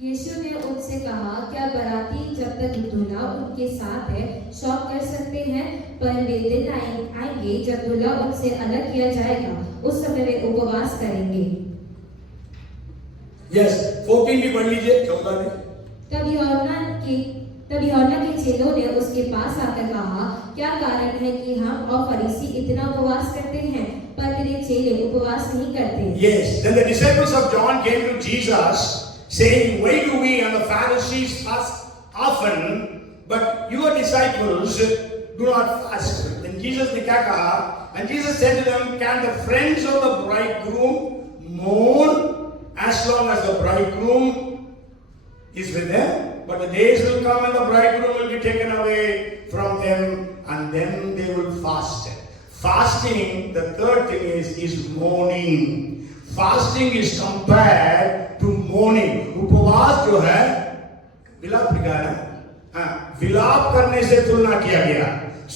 यीशु ने उनसे कहा, क्या बराती जब तक दूल्हा उनके साथ है शौक कर सकते हैं? पर वे दिन आएंगे जब दूल्हा उनसे अलग किया जाएगा, उस समय वे उपवास करेंगे। यस, 14 भी पढ़ लीजिए, 14 में। तब यूहन्ना के चेलों ने उसके पास आकर कहा, क्या कारण है कि हम और फरीसी इतना उपवास करते हैं, पर तेरे चेले उपवास नहीं करते? Yes, then the disciples of John came to Jesus saying, why do we and the Pharisees fast often, but your disciples do not fast? Then Jesus ने क्या कहा? And Jesus said to them, can the friends of the bridegroom mourn as long as the bridegroom is with them? But the days will come and the bridegroom will be taken away from them, and then they will fast. Fasting, the third thing is mourning. Fasting is compared to mourning. उपवास जो है विलाप निकाला, विलाप करने से तुलना किया गया।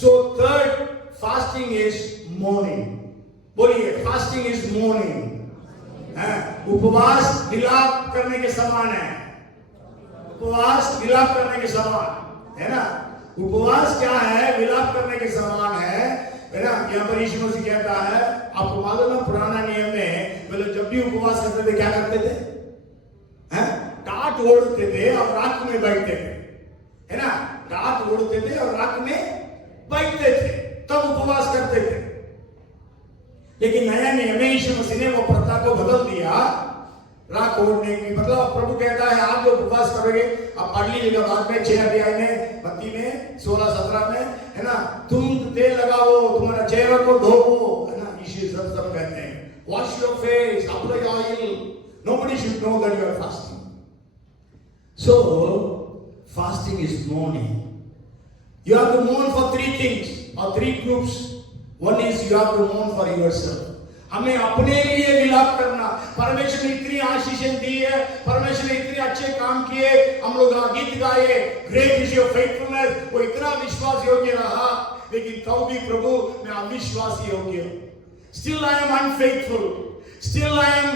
So third, fasting is mourning. बोलिए, fasting is mourning. उपवास विलाप करने के समान है। उपवास विलाप करने के समान है ना। उपवास क्या है? विलाप करने के समान है ना। यहाँ पर यीशु मसीह कहता है, आपको मालूम है पुराना नियम में वे लोग जब भी उपवास करते थे क्या करते थे? टाट ओढ़ते थे और रात में बैठते थे, है ना। टाट ओढ़ते थे और रात में बैठते थे, तब उपवास करते थे। लेकिन नया नियम में यीशु मसीह ने वो प्रथा को बदल दिया, रात ओढ़ने की। मतलब प्रभु कहता है, आप जो उपवास करोगे, आप पढ़ लीजिएगा बाद में 6 अध्याय में, मत्ती में 16-17 में, है ना। तुम तेल लगाओ, तुम्हारा चेहरा को धोवो, है ना। यीशु सब कहते हैं, wash your face, apply oil, nobody should know that you are fasting. So fasting is mourning. You have to mourn for 3 things or 3 groups. One is you have to mourn for yourself. हमें अपने लिए विलाप करना। परमेश्वर ने इतनी आशीषें दी है, परमेश्वर ने इतने अच्छे काम किए, हम लोग गीत गाए, ग्रेट इज योर फेथफुलनेस, वो इतना विश्वास योग्य रहा, लेकिन तब भी प्रभु मैं अविश्वासी हो गया। Still I am unfaithful, still I am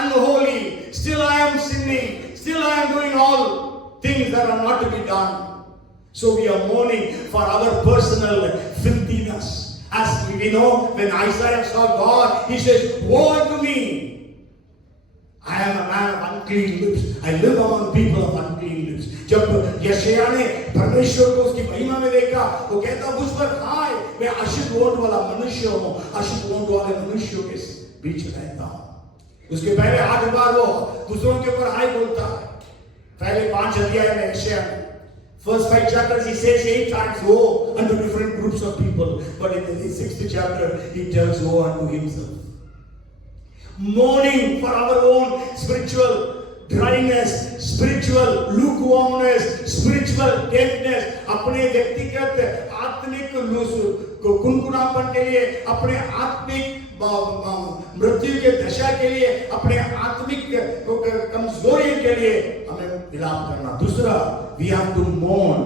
unholy, still I am sinning, still I am doing all things that are not to be done. So we are mourning for our personal filthiness. As we know, when Isaiah saw God, he says, woe unto me, I am a man of unclean lips, I live among people of unclean lips. जब यशायाह ने परमेश्वर को उसकी महिमा में देखा, वो कहता, मुझ पर हाय, मैं अशुद्ध ओंठ वाला मनुष्य हूँ, अशुद्ध ओंठ वाले मनुष्यों के बीच रहता हूँ। उसके पहले 8 बार वो दूसरों के ऊपर हाय बोलता है। पहले 5 अध्याय में First 5 chapters he says 8 times woe unto different groups of people, but in the 6th chapter, he tells woe unto himself. Mourning for our own spiritual dryness, spiritual lukewarmness, spiritual deadness, अपने व्यक्तिगत आत्मिक कुनकुनापन के लिए, अपने आत्मिक मृत्यु के दशा के लिए, अपने आत्मिक कमजोरी के लिए हमें विलाप करना. दूसरा, we have to mourn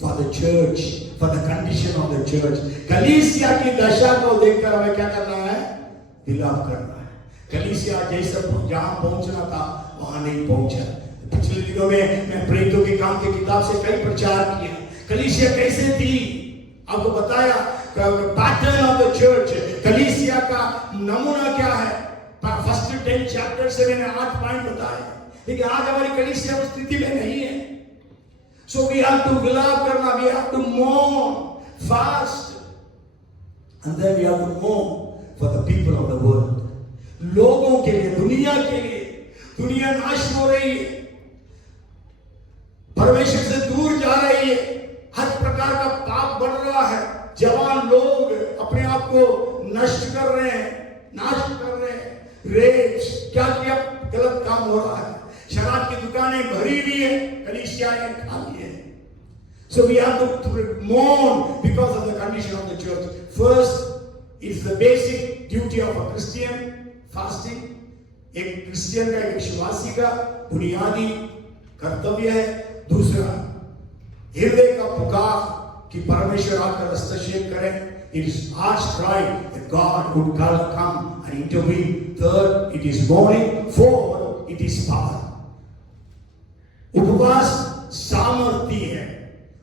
for the church, for the condition of the church. कलीसिया की दशा को देखकर हमें क्या करना है? विलाप करना है. कलीसिया जैसे जहां पहुंचना था वहां नहीं पहुंचा. पिछले दिनों में मैं प्रेरितों के काम की किताब से कई प्रचार किए. कलीसिया कैसे थी आपको बताया. पैटर्न ऑफ द चर्च, कलीसिया का नमूना क्या है. फर्स्ट 10 चैप्टर से मैंने 8 पॉइंट बताए. लेकिन आज हमारी कलीसिया उस स्थिति में नहीं है. So we have to विलाप करना, we have to mourn, fast, and then we have to mourn for the people of the world. लोगों के लिए, दुनिया के लिए. दुनिया नाश हो रही है, परमेश्वर से दूर जा रही है, हर प्रकार का पाप बढ़ रहा है. जवान लोग अपने आप को नष्ट कर रहे हैं, नाश कर रहे हैं. रेप, क्या क्या गलत काम हो रहा है. शराब की दुकानें भरी हुई है, कलीसियाएं खाली है. So we have to mourn because of the condition of the church. First, it's the basic duty of a Christian, fasting. एक क्रिश्चियन का, एक विश्वासी का बुनियादी कर्तव्य है. दूसरा, हृदय का पुकार कि परमेश्वर आकर हस्तक्षेप करें. It is heart's cry that God would come and intervene. Third, it is mourning. Fourth, it is power. उपवास सामर्थ्य है.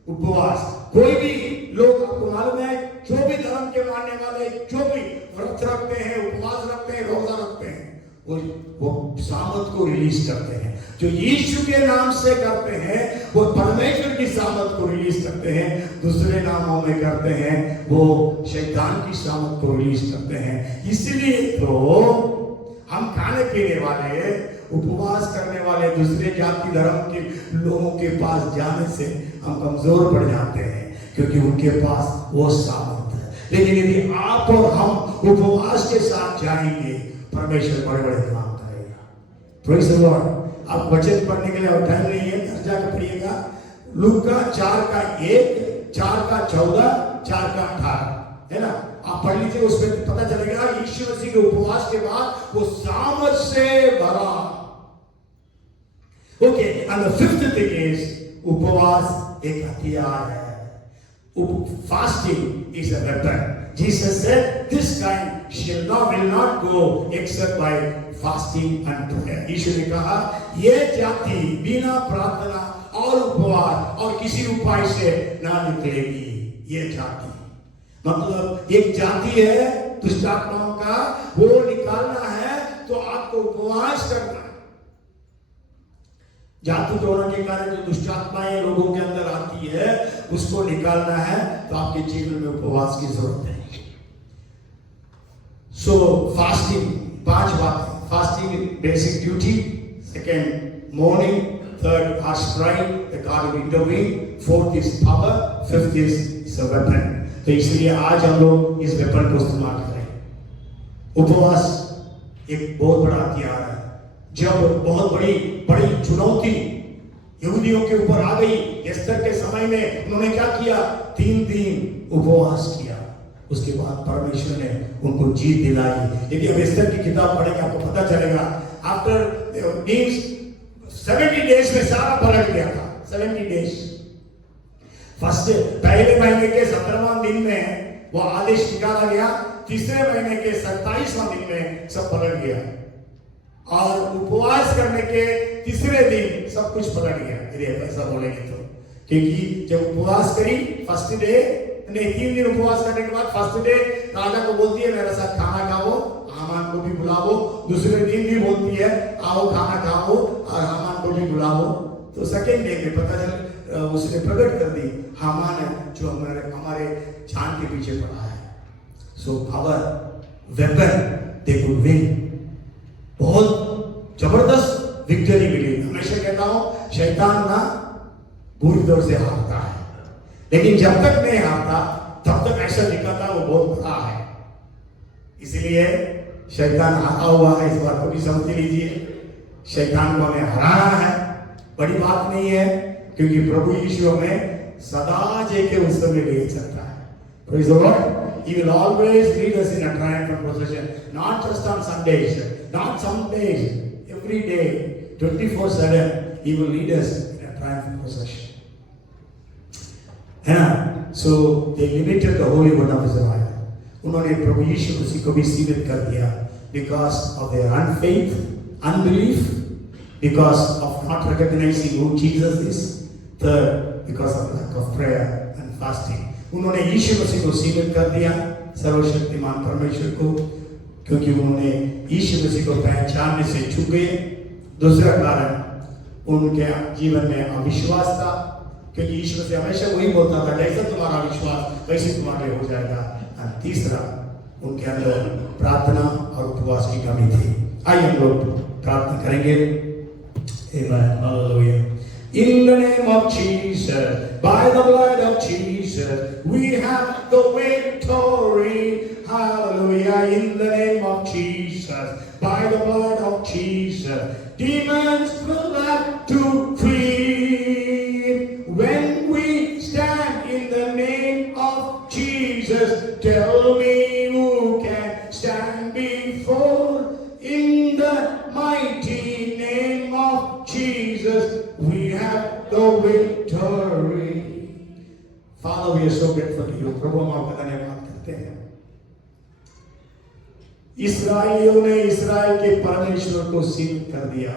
उपवास, कोई भी लोग, आपको मालूम है, जो भी धर्म के मानने वाले, जो भी व्रत रखते हैं, उपवास रखते हैं, रोजा रखते हैं, वो सामर्थ को रिलीज करते हैं. जो यीशु के नाम से करते हैं वो परमेश्वर की सामर्थ को रिलीज करते हैं. दूसरे नामों में करते हैं वो शैतान की सामर्थ को रिलीज करते हैं. इसलिए तो हम खाने पीने वाले, उपवास करने वाले दूसरे जाति धर्म के लोगों के पास जाने से हम कमजोर पड़ जाते हैं, क्योंकि उनके पास वो सामर्थ है. लेकिन यदि आप और हम उपवास के साथ जाएंगे, परमेश्वर बड़े बड़े काम करेगा. Praise the Lord. आप वचन पढ़ने के लिए और टाइम नहीं है, घर जाकर पढ़िएगा. लूका 4:1, 4:14, 4:18 है ना. आप पढ़ लीजिए, उसमें पता चलेगा यीशु मसीह के उपवास के बाद वो सामर्थ से भरा. Okay, and the fifth thing is, उपवास एक हथियार है. Fasting is a weapon. Jesus said, "This kind will not go except by fasting and prayer." यीशु ने कहा, ये जाति बिना प्रार्थना और उपवास और किसी उपाय से ना निकलेगी. ये जाति मतलब एक जाति है दुष्ट आत्माओं का, वो निकालना है तो आपको उपवास करना है. जाति होने के कारण जो दुष्ट आत्माएं लोगों के अंदर आती है, उसको निकालना है तो आपके जीवन में उपवास की जरूरत है. सो फास्टिंग, 5 बातें. Fasting basic duty. Second, morning. Third, fast crying the God will intervene. Fourth is power. Fifth is a weapon. तो इसलिए आज हम लोग इस वेपन को इस्तेमाल करें. उपवास एक बहुत बड़ा हथियार है. जब बहुत बड़ी चुनौती यहूदियों के ऊपर आ गई, एस्तर के समय में उन्होंने क्या किया? 3 दिन उपवास किया. उसके बाद परमेश्वर ने उनको जीत दिलाई. यदि हम एस्तर की किताब पढ़ेंगे आपको पता चलेगा, आफ्टर 70 डेज में सारा पलट गया था. 70 डेज. फर्स्ट पहले महीने के 17वां दिन में वो आदेश निकाला गया. तीसरे महीने के 27वां दिन में सब पलट गया. और उपवास करने के तीसरे दिन सब कुछ पलट गया. यदि ऐसा बोलेंगे तो, क्योंकि जब उपवास करी फर्स्ट डे, नहीं 3 दिन उपवास करने के बाद फर्स्ट डे राजा को बोलती है मेरे साथ खाना खाओ, हामान को भी बुलाओ. दूसरे दिन भी बोलती है आओ खाना खाओ और हामान को भी बुलाओ. तो सेकेंड डे में पता चल उसने प्रकट कर दी हामान जो हमारे जान के पीछे पड़ा है. So power, weapon, they could win. बहुत जबरदस्त विक्टरी मिली. हमेशा कहता हूं शैतान ना बुरी तरह से हारता है, लेकिन जब तक नहीं हारता तब तक ऐसा दिखाता वो बहुत बड़ा है, इसलिए शैतान हारा हुआ है। इस बात को भी समझ लीजिए, शैतान को हमें हराना है, बड़ी बात नहीं है, क्योंकि प्रभु यीशु हमें सदा जे के उत्सव में ले सकता है। Praise the Lord. He will always lead us in a triumphant procession, not just on Sundays, not some days, every day, 24/7. He will lead us in a triumphant procession. है ना? So they limited the Holy One of Israel. उन्होंने प्रभु यीशु मसीह को भी सीमित कर दिया because of their unfaith, unbelief, because of not recognizing who Jesus is. Third, because of lack of prayer and fasting. उन्होंने यीशु मसीह को सीमित कर दिया, सर्वशक्तिमान परमेश्वर को, क्योंकि उन्होंने यीशु मसीह को पहचानने से चूक गए। दूसरा कारण उनके जीवन में अविश्वास था, क्योंकि यीशु मसीह हमेशा वही बोलता था, जैसा तुम्हारा विश्वास वैसे तुम्हारे हो जाएगा। और तीसरा, उनके अंदर प्रार्थना और उपवास की कमी थी। आइए हम लोग प्रार्थना करेंगे। Amen. Hallelujah. In the name of Jesus, by the blood of Jesus, we have the victory. Hallelujah. In the name of Jesus, by the blood of Jesus, demons will have to flee. When we stand in the name of Jesus, tell me who can stand before. In the mighty name of Jesus, we have the victory. Father, we are so grateful to you. प्रभु हम आपका धन्यवाद करते हैं। इस्राएलियों ने इस्राएल के परमेश्वर को सीमित कर दिया।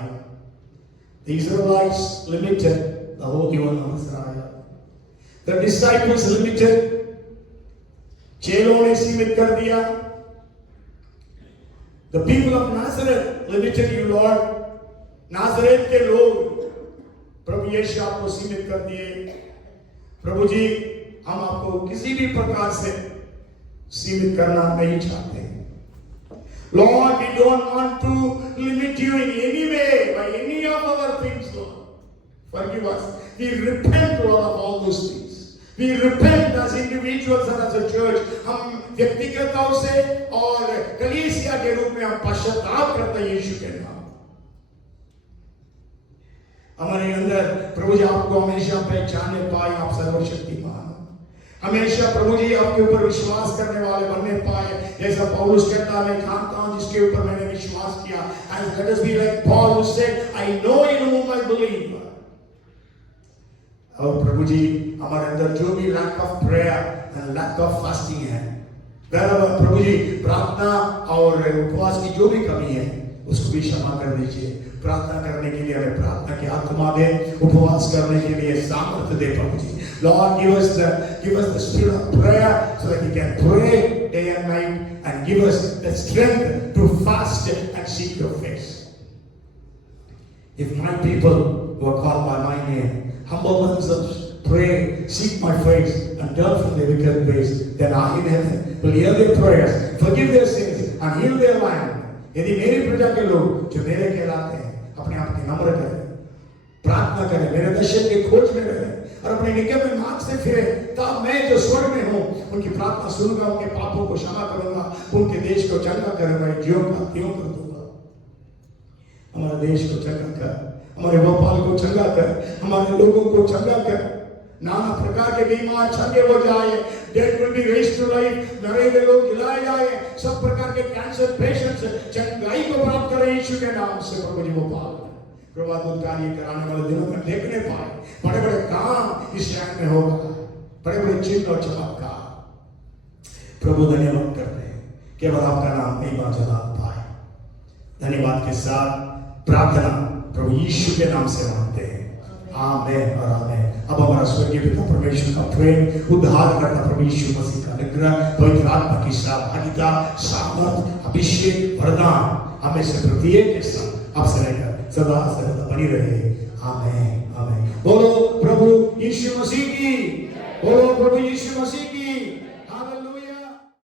The Israelites limited the Holy One of Israel. The disciples limited. चेलों ने सीमित कर दिया। The people of Nazareth limited you, Lord. नाज़रेत के लोग प्रभु यीशु आपको सीमित कर दिए। प्रभु जी, हम आपको किसी भी प्रकार से सीमित करना नहीं चाहते। Lord, we don't want to limit you in any way by any of our things, Lord. Forgive us. We repent, Lord, of all those things. We repent as individuals and as a church. हम व्यक्तिगत तौर से और कलीसिया के रूप में हम पश्चाताप करते हैं यीशु के नाम। हमारे अंदर प्रभु जी आपको हमेशा पहचाने पाए, आप सर्वशक्तिमान, हमेशा प्रभु जी आपके ऊपर विश्वास करने वाले बनने पाए। जैसा पौलुस कहता है, मैं जानता हूं जिसके ऊपर मैंने विश्वास किया। And let us be like Paul who said, I know in whom I believe. और प्रभु जी हमारे अंदर जो भी lack of prayer and lack of fasting है, प्रभु जी प्रार्थना और उपवास की जो भी कमी है उसको भी क्षमा कर दीजिए। प्रार्थना करने के लिए हमें प्रार्थना की आत्मा दे, उपवास करने के लिए सामर्थ्य दे प्रभु जी। Lord, give us the spirit of prayer so that we can pray day and night, and give us the strength to fast and seek your face. If my people who are called by my name humble themselves, pray, seek my face, and turn from their wicked ways, then I in heaven will hear their prayers, forgive their sins, and heal their land. यदि मेरी प्रजा के लोग जो मेरे कहलाते हैं अपने आप की नम्र करें, प्रार्थना करें, मेरे दर्शन की खोज में रहें और अपने निकट में मार्ग से फिरे, तब मैं जो स्वर्ग में हूँ उनकी प्रार्थना सुनूंगा, उनके पापों को क्षमा करूंगा, उनके देश को चंगा करूंगा, ज्यों का त्यों कर दूंगा। हमारे देश को चंगा कर, हमारे भोपाल को चंगा कर, हमारे लोगों को चंगा कर। नाना प्रकार के बीमार चंगे हो जाए, dead will be raised to life, मरे हुए लोग जिलाए जाए, सब प्रकार के कैंसर पेशेंट्स चंगाई को प्राप्त करें यीशु के नाम से। प्रभु जी भोपाल प्रभात कार्य कराने वाले दिनों में देखने पाए, बड़े बड़े काम इस शहर में होगा, बड़े बड़े चिन्ह और चमत्कार। प्रभु धन्यवाद करते हैं, केवल आपका नाम महिमा जला पाए। धन्यवाद के साथ प्रार्थना प्रभु यीशु के नाम से मांगते हैं, आमीन और आमीन। अब हमारा स्वर्गीय पिता परमेश्वर का प्रेम, उद्धार करता प्रभु यीशु मसीह का अनुग्रह, पवित्र आत्मा की सहभागिता, सामर्थ, अभिषेक, वरदान हमें से प्रत्येक के साथ अब से लेकर सदा सर्वदा बनी रहे। आमीन आमीन। बोलो प्रभु यीशु मसीह की, बोलो प्रभु यीशु मसीह